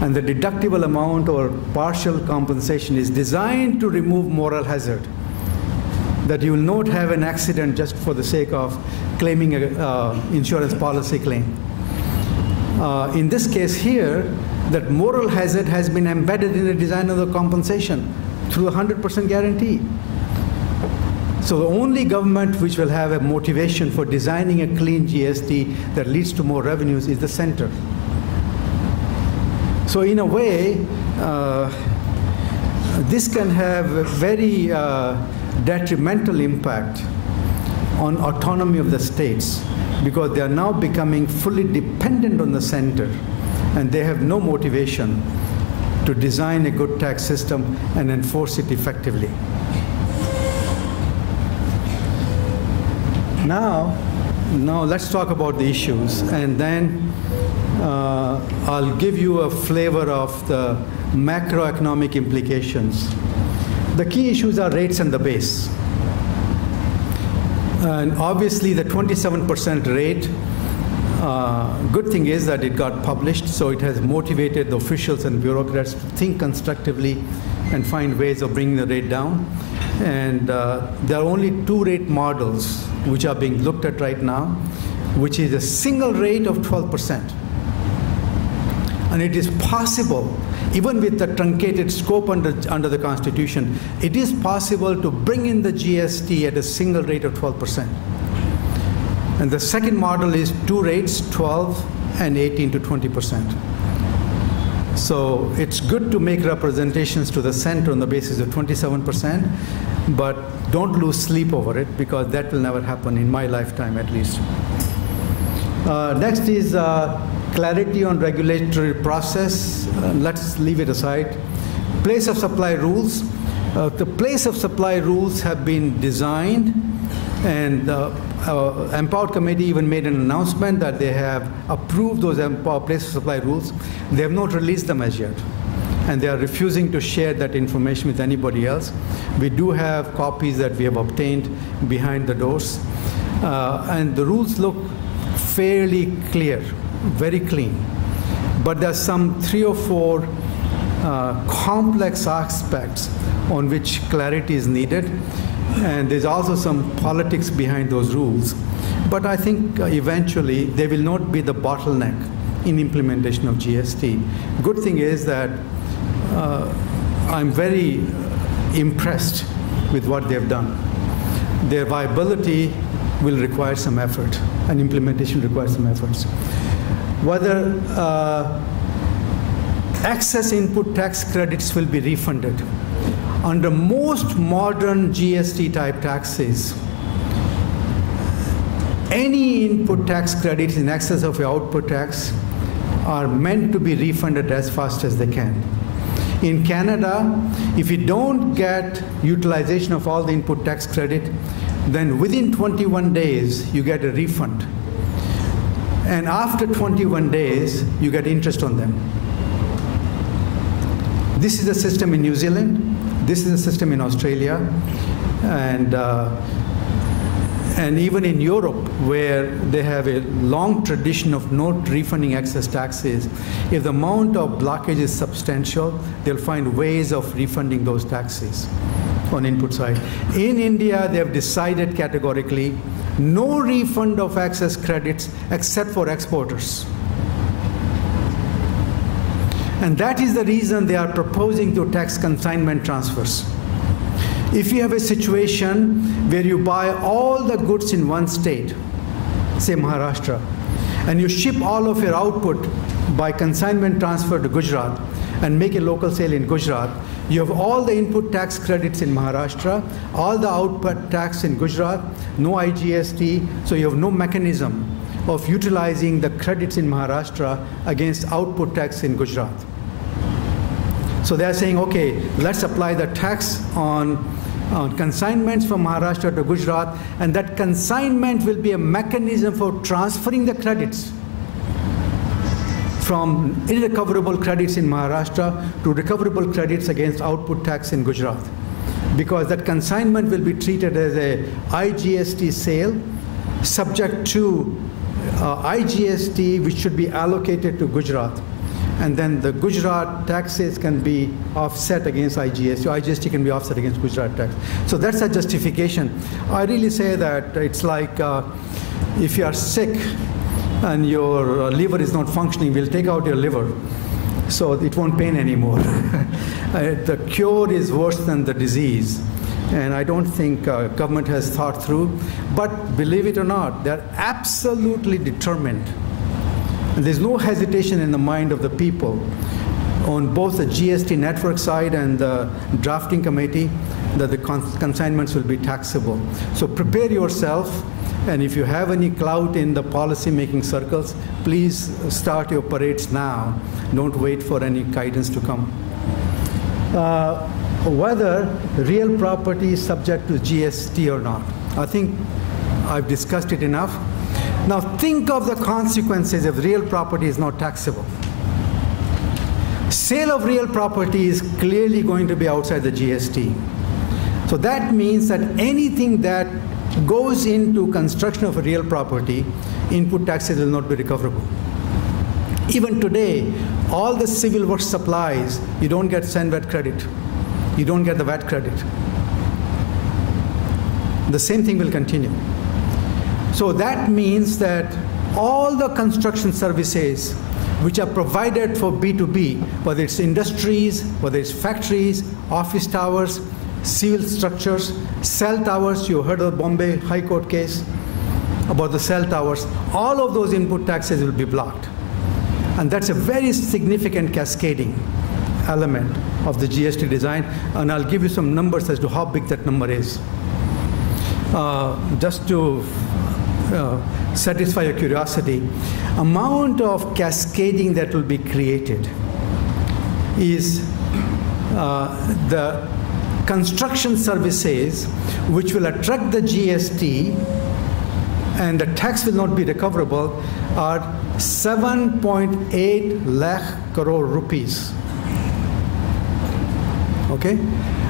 And the deductible amount or partial compensation is designed to remove moral hazard, that you will not have an accident just for the sake of claiming an insurance policy claim. In this case here, that moral hazard has been embedded in the design of the compensation through a 100% guarantee. So the only government which will have a motivation for designing a clean GST that leads to more revenues is the center. So in a way, this can have a very detrimental impact on autonomy of the states, because they are now becoming fully dependent on the center, and they have no motivation to design a good tax system and enforce it effectively. Now let's talk about the issues, and then I'll give you a flavor of the macroeconomic implications. The key issues are rates and the base. And obviously the 27% rate, good thing is that it got published, so it has motivated the officials and bureaucrats to think constructively and find ways of bringing the rate down. And there are only 2 rate models which are being looked at right now, which is a single rate of 12%. And it is possible, even with the truncated scope under the Constitution, it is possible to bring in the GST at a single rate of 12%. And the second model is 2 rates, 12 and 18 to 20%. So it's good to make representations to the center on the basis of 27%, but don't lose sleep over it, because that will never happen in my lifetime at least. Next is clarity on regulatory process. Let's leave it aside. Place of supply rules. The place of supply rules have been designed, and Empowered Committee even made an announcement that they have approved those place of supply rules. They have not released them as yet, and they are refusing to share that information with anybody else. We do have copies that we have obtained behind the doors, and the rules look fairly clear, very clean. But there's some 3 or 4 complex aspects on which clarity is needed, and there's also some politics behind those rules. But I think eventually they will not be the bottleneck in implementation of GST. Good thing is that I'm very impressed with what they've done. Their viability will require some effort, and implementation requires some efforts. Whether excess input tax credits will be refunded. Under most modern GST type taxes, any input tax credits in excess of your output tax are meant to be refunded as fast as they can. In Canada, if you don't get utilization of all the input tax credit, then within 21 days, you get a refund. And after 21 days, you get interest on them. This is the system in New Zealand. This is the system in Australia. And even in Europe, where they have a long tradition of not refunding excess taxes, if the amount of blockage is substantial, they'll find ways of refunding those taxes. on input side. In India, they have decided categorically no refund of excess credits except for exporters. And that is the reason they are proposing to tax consignment transfers. If you have a situation where you buy all the goods in one state, say Maharashtra, and you ship all of your output by consignment transfer to Gujarat and make a local sale in Gujarat, you have all the input tax credits in Maharashtra, all the output tax in Gujarat, no IGST, so you have no mechanism of utilizing the credits in Maharashtra against output tax in Gujarat. So they are saying, okay, let's apply the tax on consignments from Maharashtra to Gujarat, and that consignment will be a mechanism for transferring the credits from irrecoverable credits in Maharashtra to recoverable credits against output tax in Gujarat. Because that consignment will be treated as a IGST sale subject to IGST, which should be allocated to Gujarat. And then the Gujarat taxes can be offset against IGST. So IGST can be offset against Gujarat tax. So that's a justification. I really say that it's like if you are sick and your liver is not functioning, we'll take out your liver so it won't pain anymore. The cure is worse than the disease. And I don't think government has thought through. But believe it or not, they're absolutely determined. And there's no hesitation in the mind of the people on both the GST network side and the drafting committee that the consignments will be taxable. So prepare yourself, and if you have any clout in the policy-making circles, please start your parades now. Don't wait for any guidance to come. Whether real property is subject to GST or not, I think I've discussed it enough. Now think of the consequences if real property is not taxable. Sale of real property is clearly going to be outside the GST. So that means that anything that goes into construction of a real property, input taxes will not be recoverable. Even today, all the civil works supplies, you don't get SENVAT credit. You don't get the VAT credit. The same thing will continue. So that means that all the construction services which are provided for B2B, whether it's industries, whether it's factories, office towers, civil structures, cell towers, you heard of the Bombay High Court case about the cell towers, all of those input taxes will be blocked. And that's a very significant cascading element of the GST design, and I'll give you some numbers as to how big that number is. Just to satisfy your curiosity, amount of cascading that will be created is the construction services which will attract the GST and the tax will not be recoverable are 7.8 lakh crore rupees. Okay?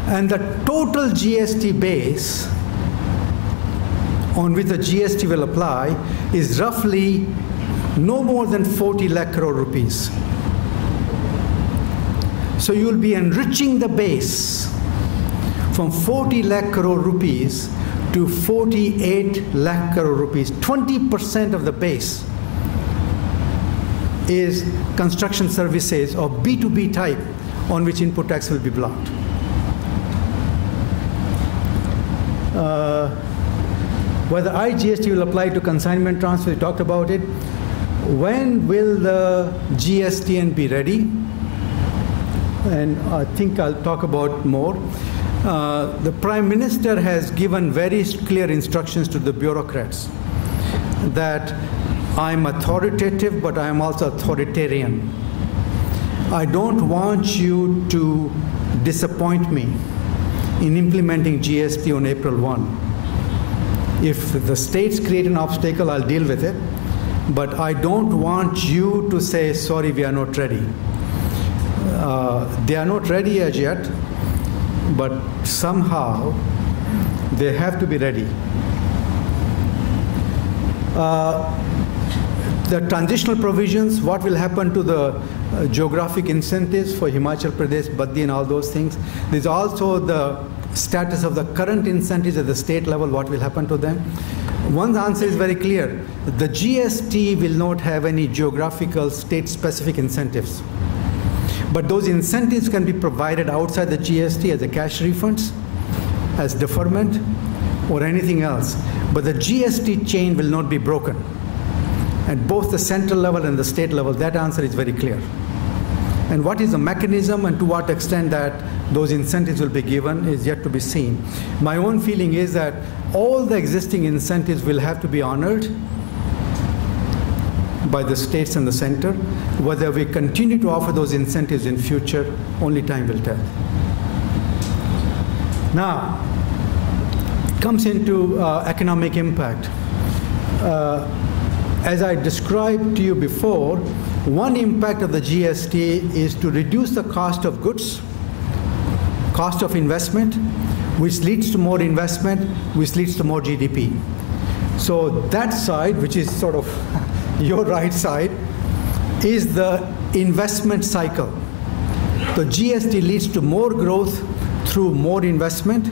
And the total GST base on which the GST will apply is roughly no more than 40 lakh crore rupees. So you will be enriching the base from 40 lakh crore rupees to 48 lakh crore rupees. 20% of the base is construction services of B2B type on which input tax will be blocked. Whether IGST will apply to consignment transfer, we talked about it. When will the GSTN be ready? And I think I'll talk about more. The Prime Minister has given very clear instructions to the bureaucrats that I'm authoritative, but I'm also authoritarian. I don't want you to disappoint me in implementing GST on April 1. If the states create an obstacle, I'll deal with it. But I don't want you to say, sorry, we are not ready. They are not ready as yet, but somehow they have to be ready. The transitional provisions, what will happen to the geographic incentives for Himachal Pradesh, Baddi and all those things. There's also the status of the current incentives at the state level, what will happen to them? One answer is very clear. The GST will not have any geographical state-specific incentives. But those incentives can be provided outside the GST as a cash refunds, as deferment, or anything else. But the GST chain will not be broken. At both the central level and the state level, that answer is very clear. And what is the mechanism and to what extent that those incentives will be given is yet to be seen. My own feeling is that all the existing incentives will have to be honored by the states and the center. Whether we continue to offer those incentives in future, only time will tell. Now, comes into economic impact. As I described to you before, one impact of the GST is to reduce the cost of goods, cost of investment, which leads to more investment, which leads to more GDP. So that side, which is sort of your right side, is the investment cycle. The GST leads to more growth through more investment,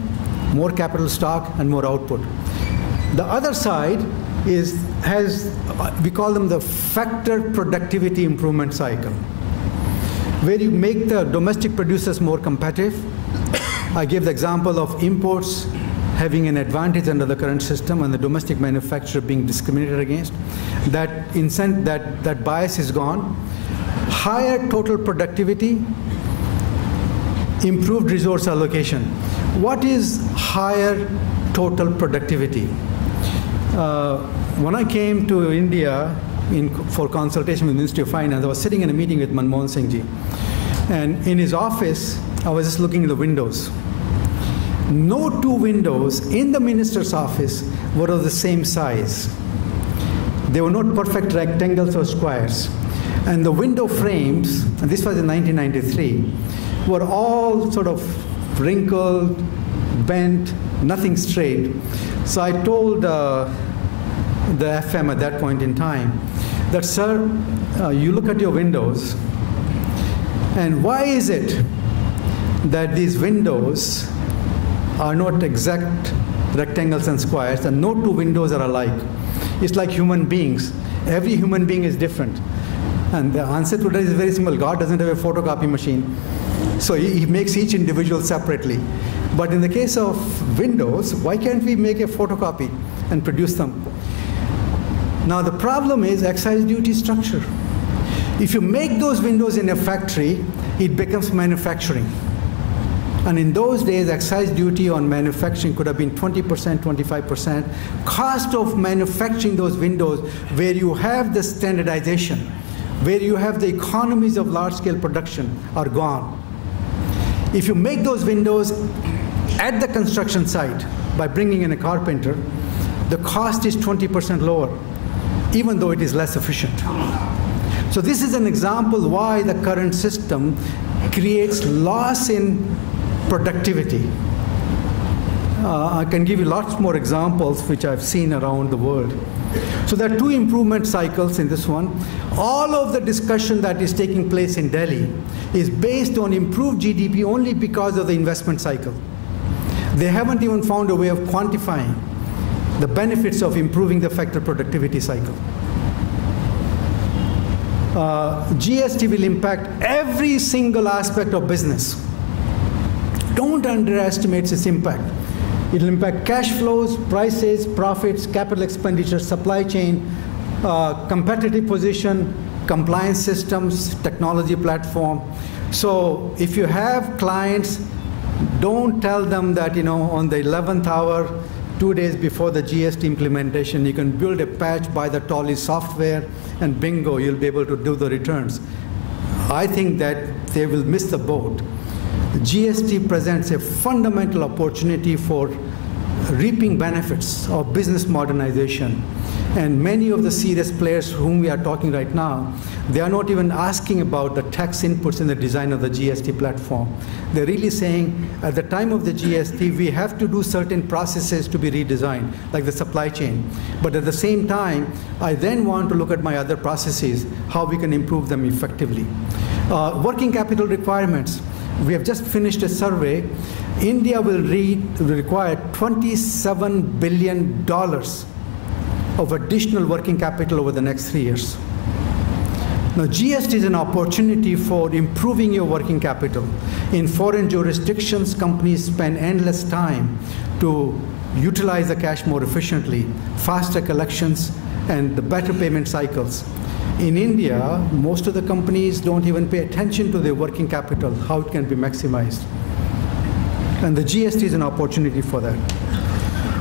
more capital stock, and more output. The other side we call them the factor productivity improvement cycle, where you make the domestic producers more competitive. I gave the example of imports having an advantage under the current system and the domestic manufacturer being discriminated against. That bias is gone. Higher total productivity, improved resource allocation. What is higher total productivity? When I came to India for consultation with the Ministry of Finance, I was sitting in a meeting with Manmohan Singh ji. And in his office, I was just looking at the windows. No two windows in the minister's office were of the same size. They were not perfect rectangles or squares. And the window frames, and this was in 1993, were all sort of wrinkled, bent, nothing straight. So I told the FM at that point in time that, sir, you look at your windows, and why is it that these windows are not exact rectangles and squares, and no two windows are alike? It's like human beings. Every human being is different. And the answer to that is very simple. God doesn't have a photocopy machine. So he makes each individual separately. But in the case of windows, why can't we make a photocopy and produce them? Now the problem is excise duty structure. If you make those windows in a factory, it becomes manufacturing. And in those days, excise duty on manufacturing could have been 20%, 25%. Cost of manufacturing those windows, where you have the standardization, where you have the economies of large-scale production, are gone. If you make those windows at the construction site by bringing in a carpenter, the cost is 20% lower, even though it is less efficient. So this is an example why the current system creates loss in productivity. I can give you lots more examples which I've seen around the world. So there are two improvement cycles in this one. All of the discussion that is taking place in Delhi is based on improved GDP only because of the investment cycle. They haven't even found a way of quantifying the benefits of improving the factor productivity cycle. GST will impact every single aspect of business. Don't underestimate its impact. It will impact cash flows, prices, profits, capital expenditure, supply chain, competitive position, compliance systems, technology platform. So if you have clients, don't tell them that, on the 11th hour, 2 days before the GST implementation, you can build a patch, buy the Tolly software, and bingo, you'll be able to do the returns. I think that they will miss the boat. GST presents a fundamental opportunity for reaping benefits of business modernization. And many of the serious players whom we are talking right now, they are not even asking about the tax inputs in the design of the GST platform. They're really saying, at the time of the GST, we have to do certain processes to be redesigned, like the supply chain. But at the same time, I then want to look at my other processes, how we can improve them effectively. Working capital requirements. we have just finished a survey. India will require $27 billion of additional working capital over the next 3 years. Now, GST is an opportunity for improving your working capital. In foreign jurisdictions, companies spend endless time to utilize the cash more efficiently, faster collections, and the better payment cycles. In India, most of the companies don't even pay attention to their working capital, how it can be maximized. And the GST is an opportunity for that.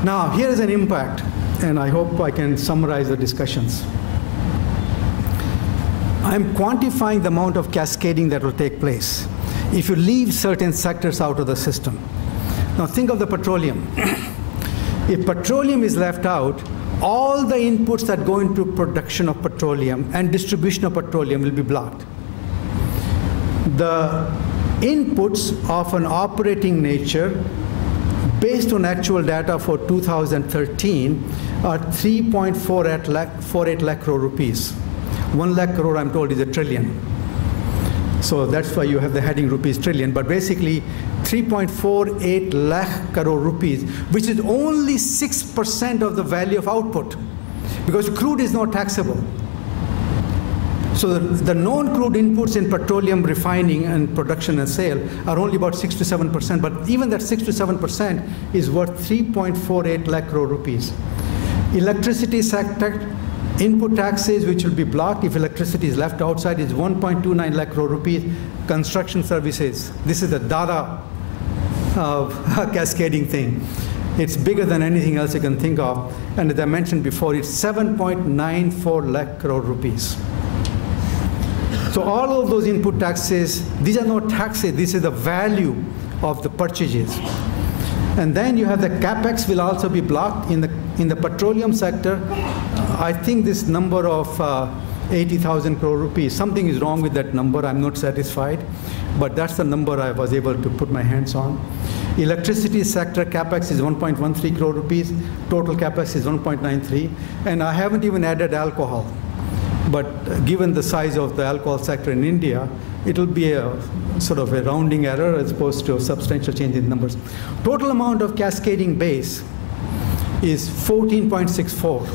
Now, here is an impact, and I hope I can summarize the discussions. I'm quantifying the amount of cascading that will take place if you leave certain sectors out of the system. Now, think of the petroleum. If petroleum is left out, all the inputs that go into production of petroleum and distribution of petroleum will be blocked. The inputs of an operating nature, based on actual data for 2013, are 3.48 lakh crore rupees. 1 lakh crore, I'm told, is a trillion. So that's why you have the heading rupees trillion. But basically, 3.48 lakh crore rupees, which is only 6% of the value of output, because crude is not taxable. So the non-crude inputs in petroleum refining and production and sale are only about 6 to 7%, but even that 6 to 7% is worth 3.48 lakh crore rupees. Electricity sector, input taxes, which will be blocked if electricity is left outside, is 1.29 lakh crore rupees. Construction services, this is the Dada cascading thing. It's bigger than anything else you can think of. And as I mentioned before, it's 7.94 lakh crore rupees. So all of those input taxes, these are not taxes, this is the value of the purchases. And then you have the capex will also be blocked in the petroleum sector. I think this number of 80,000 crore rupees, something is wrong with that number. I'm not satisfied, but that's the number I was able to put my hands on. Electricity sector capex is 1.13 crore rupees. Total capex is 1.93, and I haven't even added alcohol. But given the size of the alcohol sector in India, it'll be a sort of a rounding error as opposed to a substantial change in numbers. Total amount of cascading base is 14.64.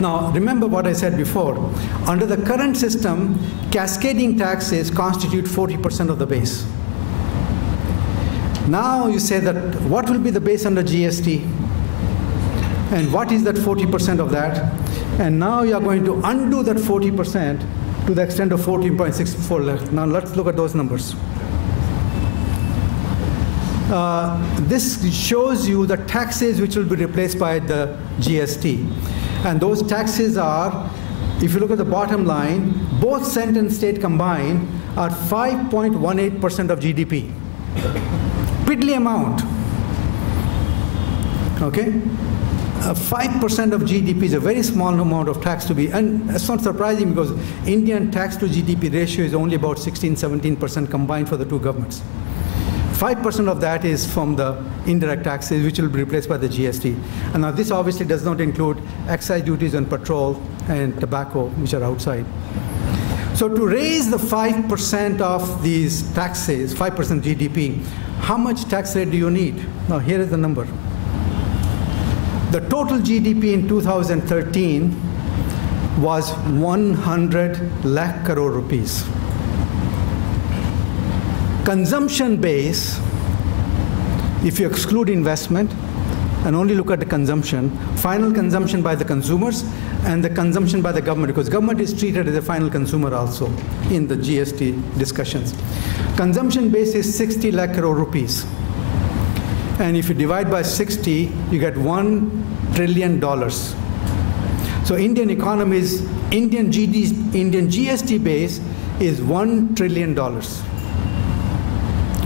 Now, remember what I said before. Under the current system, cascading taxes constitute 40% of the base. Now you say that what will be the base under GST? And what is that 40% of that? And now you are going to undo that 40% to the extent of 14.64 lakh. Now let's look at those numbers. This shows you the taxes which will be replaced by the GST. And those taxes are, if you look at the bottom line, both cent and state combined are 5.18% of GDP. Piddly amount. Okay? 5% of GDP is a very small amount of tax to be, and it's not surprising because Indian tax to GDP ratio is only about 16-17% combined for the two governments. 5% of that is from the indirect taxes, which will be replaced by the GST. And now this obviously does not include excise duties on petrol and tobacco, which are outside. So to raise the 5% of these taxes, 5% GDP, how much tax rate do you need? Now here is the number. The total GDP in 2013 was 100 lakh crore rupees. Consumption base, if you exclude investment and only look at the consumption, final consumption by the consumers and the consumption by the government, because government is treated as a final consumer also in the GST discussions. Consumption base is 60 lakh crore rupees. And if you divide by 60, you get $1 trillion. So Indian economy's, Indian GST base is $1 trillion.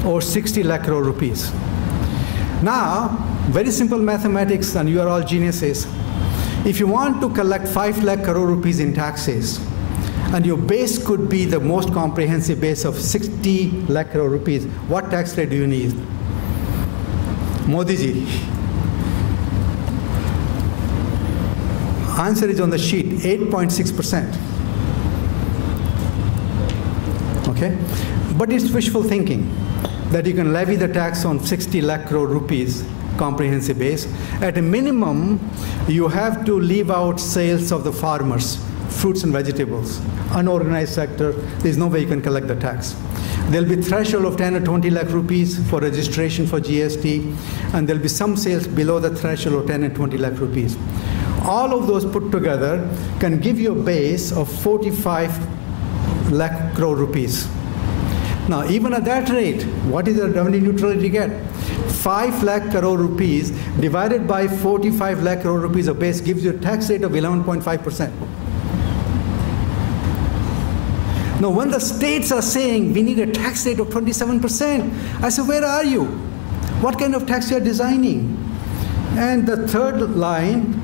Or 60 lakh crore rupees. Now, very simple mathematics, and you are all geniuses. If you want to collect 5 lakh crore rupees in taxes, and your base could be the most comprehensive base of 60 lakh crore rupees, what tax rate do you need? Modi ji. Answer is on the sheet, 8.6%. Okay? But it's wishful thinking that you can levy the tax on 60 lakh crore rupees comprehensive base. At a minimum, you have to leave out sales of the farmers, fruits and vegetables. Unorganized sector, there's no way you can collect the tax. There'll be threshold of 10 or 20 lakh rupees for registration for GST, and there'll be some sales below the threshold of 10 and 20 lakh rupees. All of those put together can give you a base of 45 lakh crore rupees. Now, even at that rate, what is the revenue neutrality you get? 5 lakh crore rupees divided by 45 lakh crore rupees of base gives you a tax rate of 11.5%. Now, when the states are saying we need a tax rate of 27%, I say, where are you? What kind of tax you are designing? And the third line,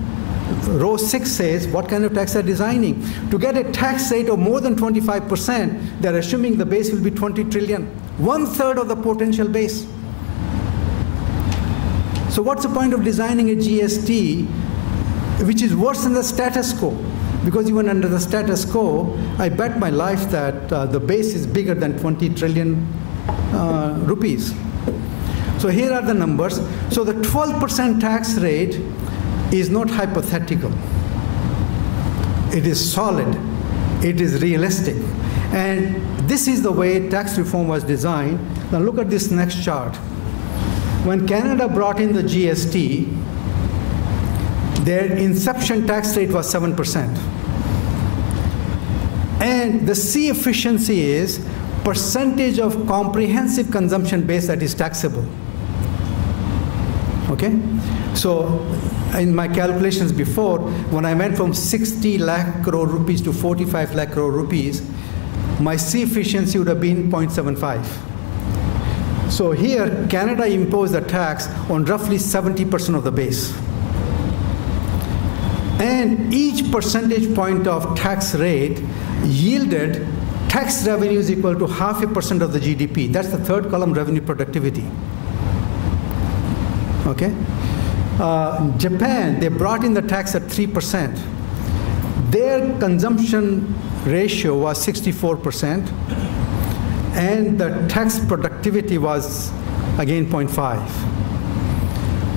row 6 says, what kind of tax they are designing? To get a tax rate of more than 25%, they're assuming the base will be 20 trillion, 1/3 of the potential base. So what's the point of designing a GST which is worse than the status quo? Because even under the status quo, I bet my life that the base is bigger than 20 trillion rupees. So here are the numbers. So the 12% tax rate is not hypothetical. It is solid. It is realistic. And this is the way tax reform was designed. Now look at this next chart. When Canada brought in the GST, their inception tax rate was 7%. And the C efficiency is percentage of comprehensive consumption base that is taxable. Okay? So in my calculations before, when I went from 60 lakh crore rupees to 45 lakh crore rupees, my C efficiency would have been 0.75. So here, Canada imposed a tax on roughly 70% of the base. And each percentage point of tax rate yielded tax revenues equal to 0.5% of the GDP. That's the third column, revenue productivity. Okay? Japan, they brought in the tax at 3%. Their consumption ratio was 64%, and the tax productivity was, again, 0.5.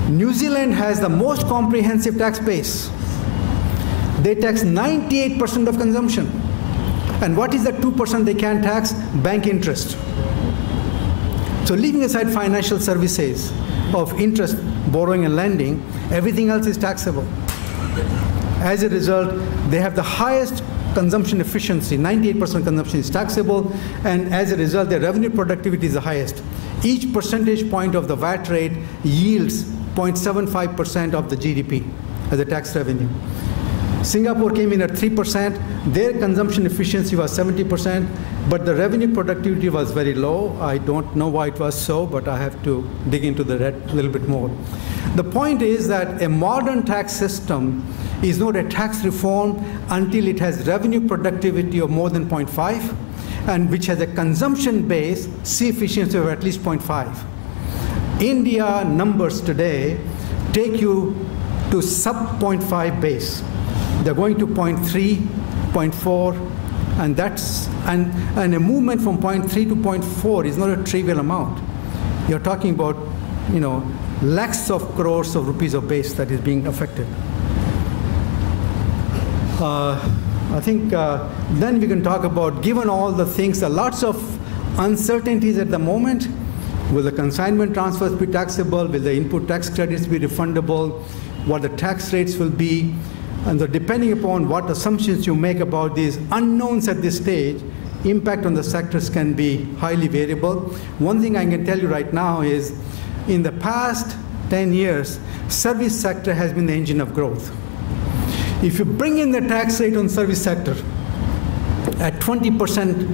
New Zealand has the most comprehensive tax base. They tax 98% of consumption. And what is the 2% they can tax? Bank interest. So leaving aside financial services of interest, borrowing and lending, everything else is taxable. As a result, they have the highest consumption efficiency, 98% consumption is taxable, and as a result, their revenue productivity is the highest. Each percentage point of the VAT rate yields 0.75% of the GDP as a tax revenue. Singapore came in at 3%. Their consumption efficiency was 70%, but the revenue productivity was very low. I don't know why it was so, but I have to dig into that a little bit more. The point is that a modern tax system is not a tax reform until it has revenue productivity of more than 0.5, and which has a consumption base, C efficiency of at least 0.5. India numbers today take you to sub 0.5 base. They're going to 0.3, 0.4, and that's and a movement from 0.3 to 0.4 is not a trivial amount. You're talking about, lakhs of crores of rupees of base that is being affected. I think then we can talk about, given all the things, there are lots of uncertainties at the moment. Will the consignment transfers be taxable? Will the input tax credits be refundable? What the tax rates will be? And so depending upon what assumptions you make about these unknowns at this stage, impact on the sectors can be highly variable. One thing I can tell you right now is, in the past 10 years, service sector has been the engine of growth. If you bring in the tax rate on service sector at 20%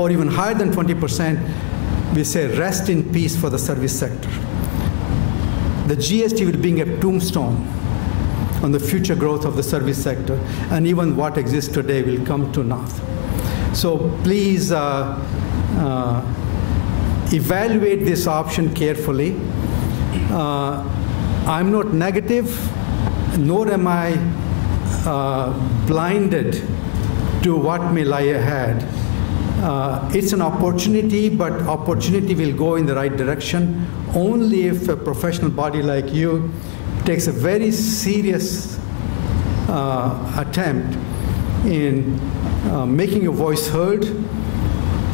or even higher than 20%, we say rest in peace for the service sector. The GST will bring a tombstone on the future growth of the service sector, and even what exists today will come to naught. So please evaluate this option carefully. I'm not negative, nor am I blinded to what may lie ahead. It's an opportunity, but opportunity will go in the right direction only if a professional body like you takes a very serious attempt in making your voice heard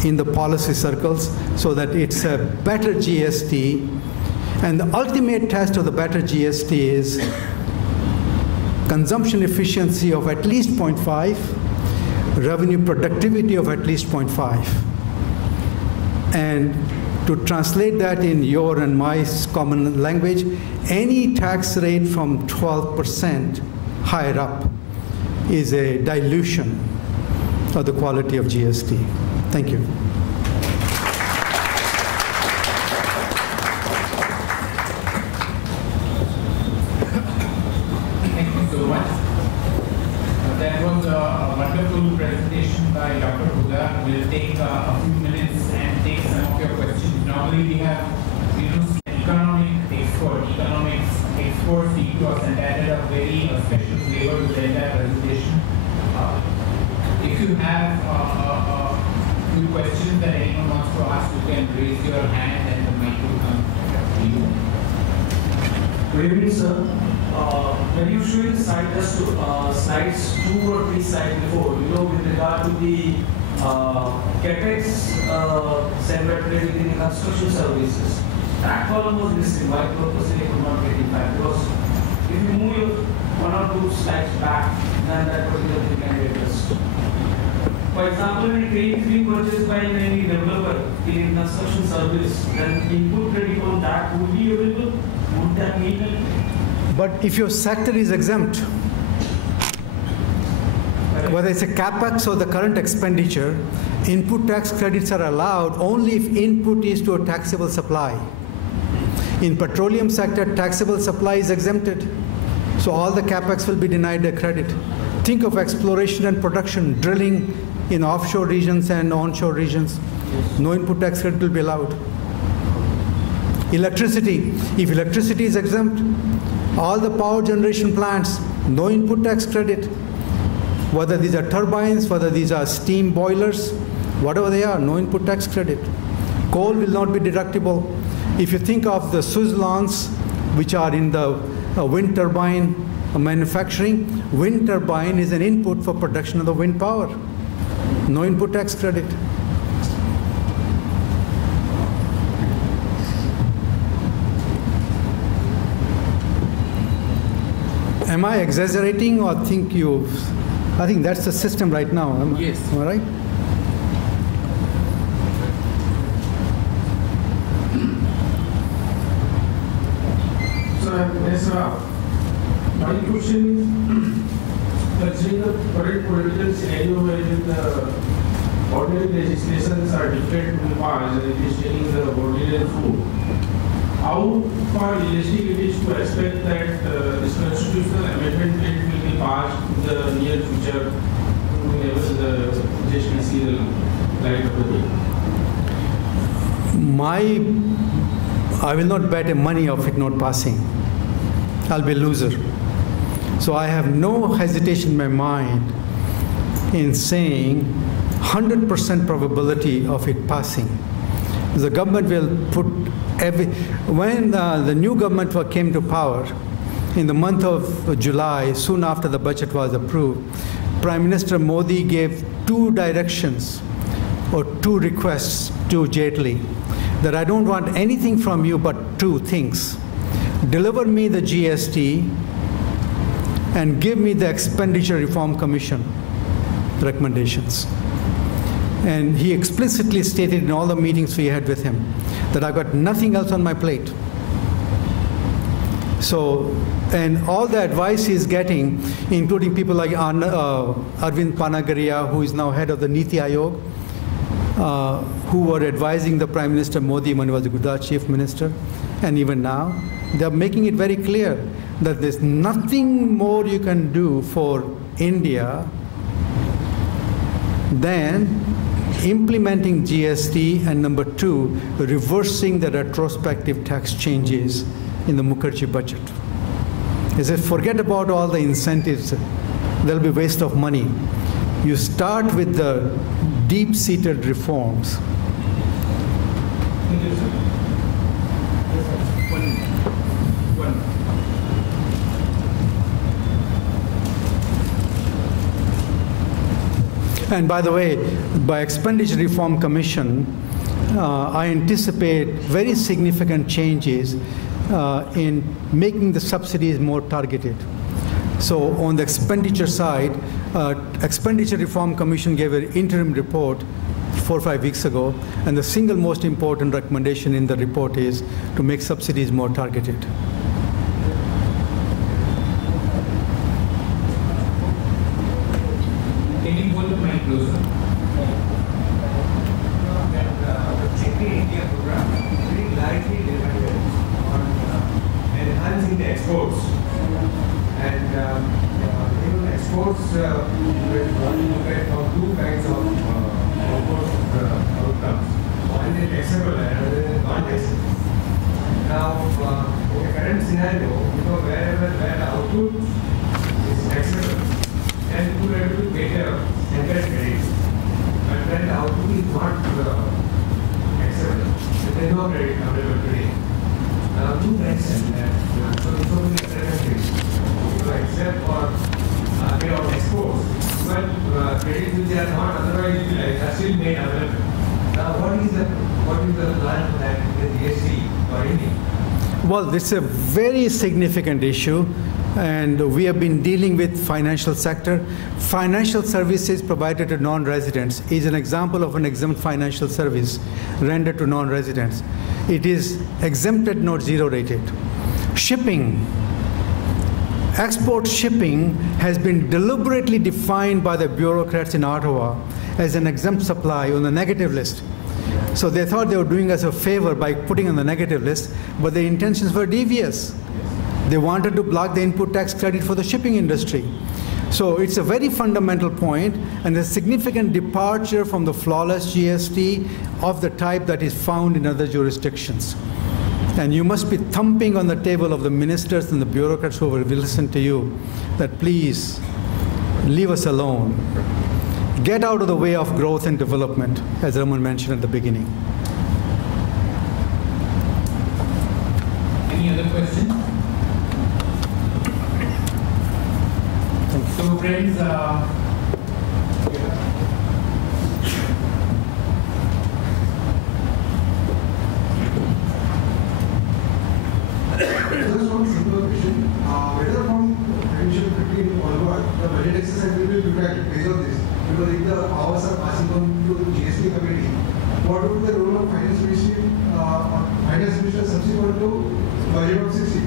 in the policy circles so that it's a better GST. And the ultimate test of the better GST is consumption efficiency of at least 0.5, revenue productivity of at least 0.5. And to translate that in your and my common language, any tax rate from 12% higher up is a dilution of the quality of GST. Thank you. Thank you so much. That was a wonderful presentation by Dr. Poddar. We'll take a few minutes and take some of your questions. Normally we have economics experts speak to us, and added a very special flavor to the entire presentation. If you have a few questions that anyone wants to ask, you can raise your hand and the mic will come to you. Good evening, sir. When you showed the slide, just slides 2 or 3 slides before, with regard to the capex center within the construction services, that column was missing. Why purposely could not get in fact? Because if you move your 1 or 2 slides back, then that particular thing can be addressed. For example, when a credit fee purchased by any developer in construction service, then input credit on that would be available. Would that mean it? But if your sector is exempt, whether it's a capex or the current expenditure, input tax credits are allowed only if input is to a taxable supply. In petroleum sector, taxable supply is exempted, so all the capex will be denied a credit. Think of exploration and production, drilling in offshore regions and onshore regions. No input tax credit will be allowed. Electricity, if electricity is exempt, all the power generation plants, no input tax credit. Whether these are turbines, whether these are steam boilers, whatever they are, no input tax credit. Coal will not be deductible. If you think of the Suzlons, which are in the wind turbine manufacturing, wind turbine is an input for production of the wind power. No input tax credit. Am I exaggerating, or I think that's the system right now. Yes. Am I right? So, my question is, considering the current political scenario wherein the ordinary legislations are different to the past, and it is taking the ordinary food, how far realistic it is to expect that this constitutional amendment bill will be passed in the near future whenever the just see the light of the day? I will not bet money of it not passing. I'll be a loser. So I have no hesitation in my mind in saying 100% probability of it passing. The government will put when the new government came to power in the month of July, soon after the budget was approved, Prime Minister Modi gave 2 directions or 2 requests to Jaitley that I don't want anything from you but 2 things. Deliver me the GST and give me the Expenditure Reform Commission recommendations. And he explicitly stated in all the meetings we had with him that I've got nothing else on my plate. So, and all the advice he's getting, including people like Arvind Panagaria, who is now head of the Niti Aayog, who were advising the Prime Minister Modi when he was the Gujarat Chief Minister, and even now, they're making it very clear that there's nothing more you can do for India than implementing GST, and number 2, reversing the retrospective tax changes in the Mukherjee budget. He said, forget about all the incentives. There'll be waste of money. You start with the deep-seated reforms. Thank you, sir. One. And by the way, by Expenditure Reform Commission, I anticipate very significant changes in making the subsidies more targeted. So on the expenditure side, Expenditure Reform Commission gave an interim report 4 or 5 weeks ago, and the single most important recommendation in the report is to make subsidies more targeted. Can you hold the mic closer? The Checking India program very largely depended on enhancing the exports. And even exports, we look at two kinds of outcomes. One is taxable and another is non-taxable. Now, in the current scenario, where the output is taxable, and people are able to get a standard credit. But when the output is not acceptable, there is no credit available today. You mentioned that so many alternatives to accept or pay off exports, but credits which are not otherwise utilized are still made available. Now, what is the plan for that in the GST or India? Well, this is a very significant issue, and we have been dealing with financial sector. Financial services provided to non-residents is an example of an exempt financial service rendered to non-residents. It is exempted, not zero-rated. Shipping, export shipping has been deliberately defined by the bureaucrats in Ottawa as an exempt supply on the negative list. So they thought they were doing us a favor by putting on the negative list, but their intentions were devious. They wanted to block the input tax credit for the shipping industry. So it's a very fundamental point and a significant departure from the flawless GST of the type that is found in other jurisdictions. And you must be thumping on the table of the ministers and the bureaucrats who will listen to you that please leave us alone. Get out of the way of growth and development, as Raman mentioned at the beginning. Any other questions? So friends, just one simple question. Whether from financial between the budget exercise will be looked at based on this, because if the powers are passing on to the GST committee, what would be the role of finance ministry subsequent to budget of 60?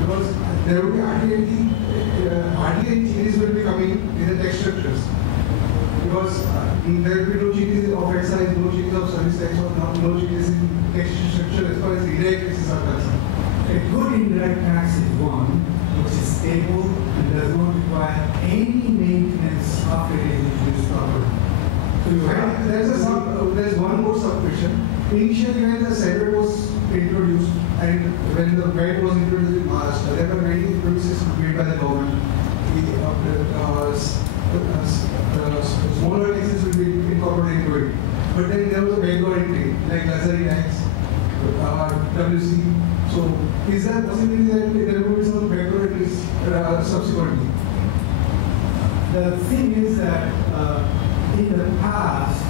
Because there will be hardly any changes will be coming in the tax structures. Because there will be no changes of excise, no changes of service tax, or no changes in tax structure as far as indirect taxes are concerned. A good indirect tax is one which is stable and does not require any maintenance after it is introduced properly. So you have there's one more sub-question. Initially, when the salary was introduced and when the VAT was introduced in Maharashtra, there were many promises made by the government. Smaller taxes will be incorporated into it. But then there was a backward entry, like luxury tax, WC. So, is there a possibility that there will be some backward entries subsequently? The thing is that in the past,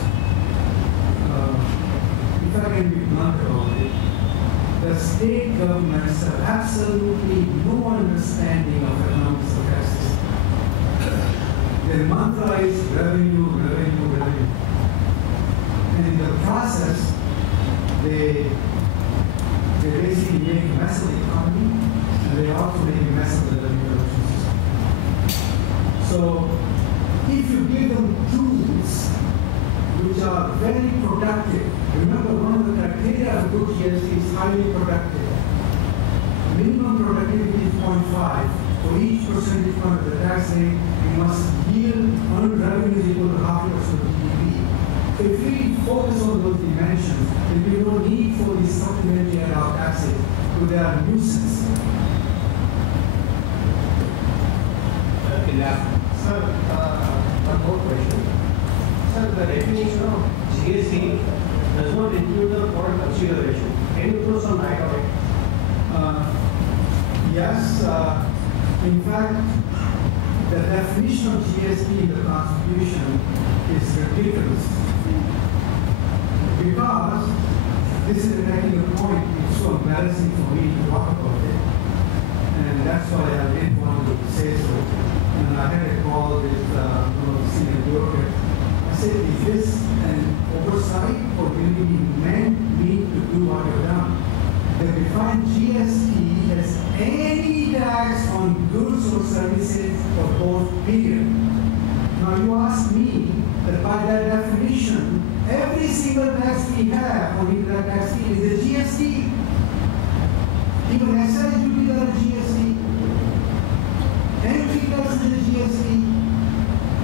if I can be blunt about it, the state governments have absolutely no understanding of economics of taxes. Their mantra is revenue, revenue, revenue. And in the process, they basically make a mess of the economy, and they also make a mess of the revenue collection system. So, if you give them tools which are very productive, remember one of the criteria of good GST is highly productive. Minimum productivity is 0.5. For each percentage point of the tax rate, you must yield earned revenue equal to 0.5% of GDP. So if we focus on those dimensions, then we don't need for these supplementary ad hoc taxes, because they are a nuisance. Sir, one more question. Sir, sir, the definition of GST does not include the product consideration. Can you throw some light on it? Yes. In fact, the definition of GST in the Constitution is ridiculous. Because this is exactly the point. It's so embarrassing for me to talk about it. And that's why I didn't want to say so. And I had a call with one of the senior bureaucrats. I said, is this an oversight or do you meant me to do what you've done? They define GST as any tax on goods or services for both period. Now you ask me that by that definition, every single tax we have on indirect tax fee is a GST. Even excise duties are a GST. Entry tax is a GST.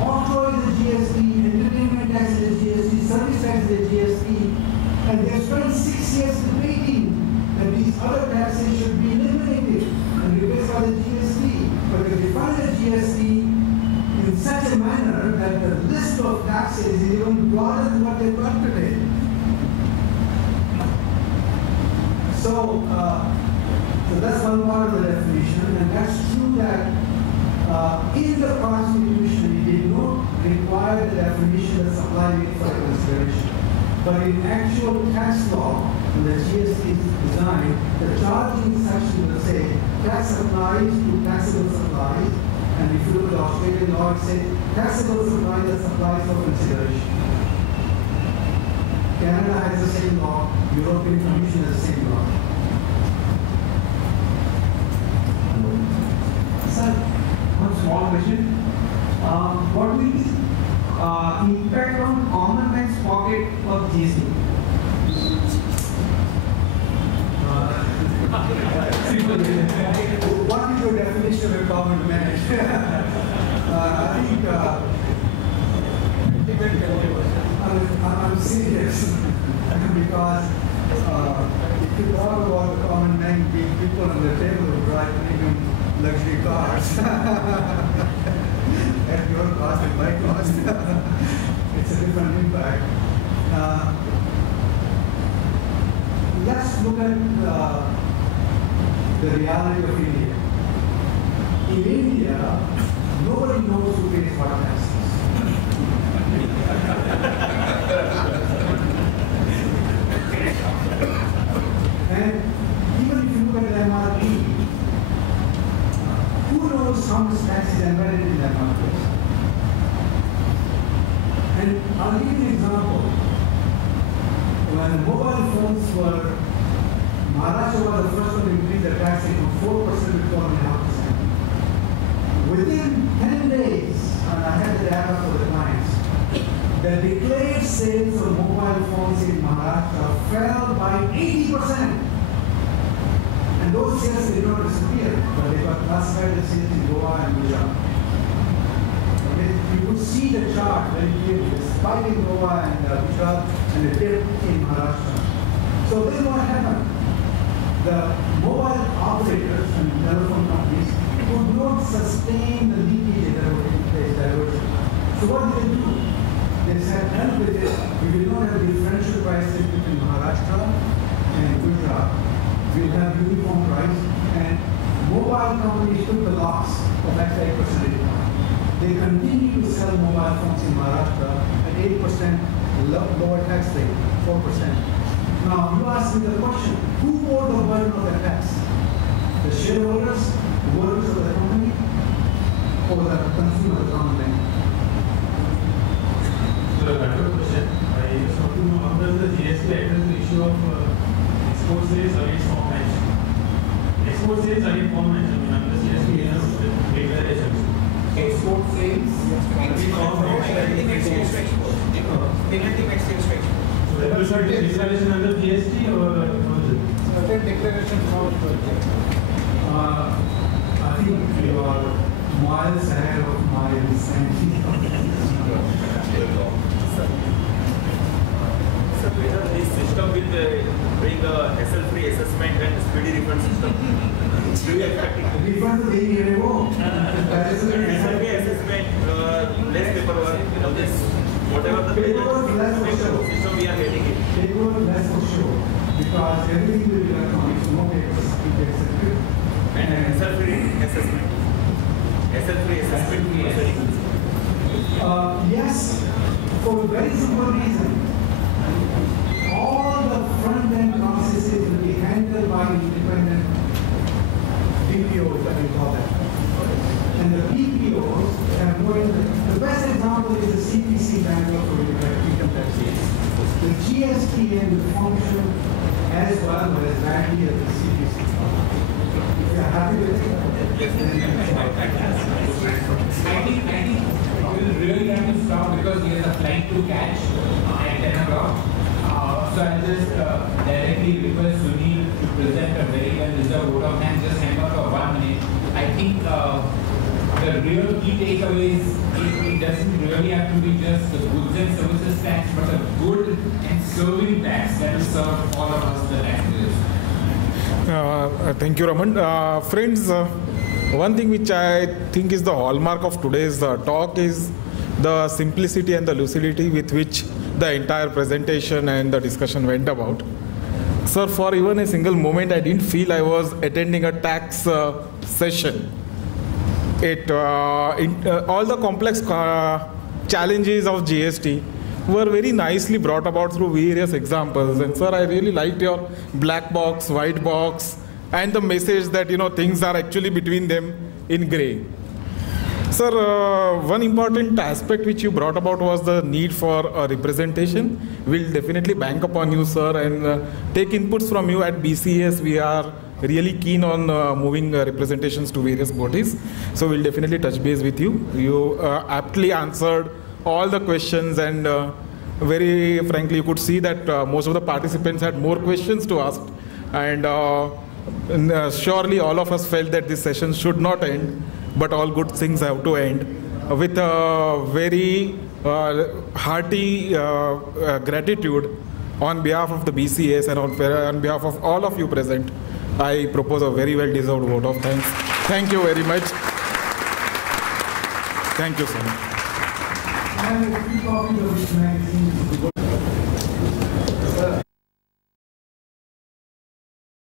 Auto is a GST. Entertainment tax is a GST. Service tax is a GST. And they spent 6 years debating that these other taxes should be eliminated and replaced by the GST. But they define the GST in such a manner that the list of taxes is even broader than what they've got today. So that's one part of the definition, and that's true that in the Constitution it did not require the definition of supply rate for consideration. But in actual tax law, when the GST is designed, the charging section will say tax applies to taxable supplies. And if you look at the Australian law, it says taxable supply that supplies for consideration. Canada has the same law, European Commission has the same law. Sir, one small question. What will be impact on common man's pocket of GST? What is your definition of a common man? I think I'm serious because if you talk about the common man, people on the table who drive premium luxury cars at your cost and my cost, it's a different impact. Let's look at the reality of India. In India, nobody knows who pays what taxes. And even if you look at the MRP, who knows how much tax is embedded in that market? And I'll give you an example. When mobile phones were Maharashtra was the first one to increase the tax rate from 4% to 4.5%. Within 10 days, and I had the data for the clients, the declared sales of mobile phones in Maharashtra fell by 80%. And those sales did not disappear, but they got classified as sales in Goa and Gujarat. Okay? You could see the chart very clearly, the spike in Goa and Gujarat and the dip in Maharashtra. So then what happened? The mobile operators and telephone companies could not sustain the leakage that was taking place diversion. So what did they do? They said, help with it. We will not have differential prices between Maharashtra and Gujarat. We will have uniform price, and mobile companies took the loss of that 8%. They continue to sell mobile phones in Maharashtra at 8% lower tax rate, 4%. Now, you ask me the question, who bore the burden of the tax? The shareholders, the workers of the company, or the consumer, the common man? So, another question. I just want to know how does the GST address the issue of export sales against foreign action? Export sales against foreign action, I mean, under GST declarations. Export sales against foreign action. Negative exchange rate. So, that was a declaration under GST or certain declaration from I think you are miles ahead of my understanding. So whether this system will bring a hassle-free assessment and speedy refund system? Do you expect it? Refund to the Hassle-free assessment, less paperwork, all this. Whatever the paperwork less for sure. system we are getting it. Paperwork less for sure. Because everything will be electronic, so no papers, it gets encrypted. And SL-free assessment. SL-free assessment. Yes, for a very simple reason. All the front-end processes will be handled by independent BPOs, that we call them. And the BPOs have the best example is the CPC Bangalore for income tax. The GSTN will function as well or as badly as the CPC. If you are happy with it, I think we'll really have to stop because there is a flight to catch at 10 o'clock. So I'll just directly request Sunil to present a very well-deserved vote of thanks. Just hang on for 1 minute. I think the real key takeaway is it doesn't really have to be just the goods and services tax, but a good and serving tax that will serve all of us, the taxpayers. Thank you, Raman. Friends, one thing which I think is the hallmark of today's talk is the simplicity and the lucidity with which the entire presentation and the discussion went about. Sir, for even a single moment, I didn't feel I was attending a tax session. All the complex challenges of GST were very nicely brought about through various examples. And sir, I really liked your black box, white box, and the message that things are actually between them in gray. Sir, one important aspect which you brought about was the need for representation. We'll definitely bank upon you, sir, and take inputs from you. At BCAS, we are really keen on moving representations to various bodies. So we'll definitely touch base with you. You aptly answered all the questions, and very frankly, you could see that most of the participants had more questions to ask. And surely all of us felt that this session should not end, but all good things have to end with a very hearty gratitude on behalf of the BCAS and on behalf of all of you present. I propose a very well-deserved vote of thanks. Thank you very much. Thank you so much. I have a few copies of this magazine.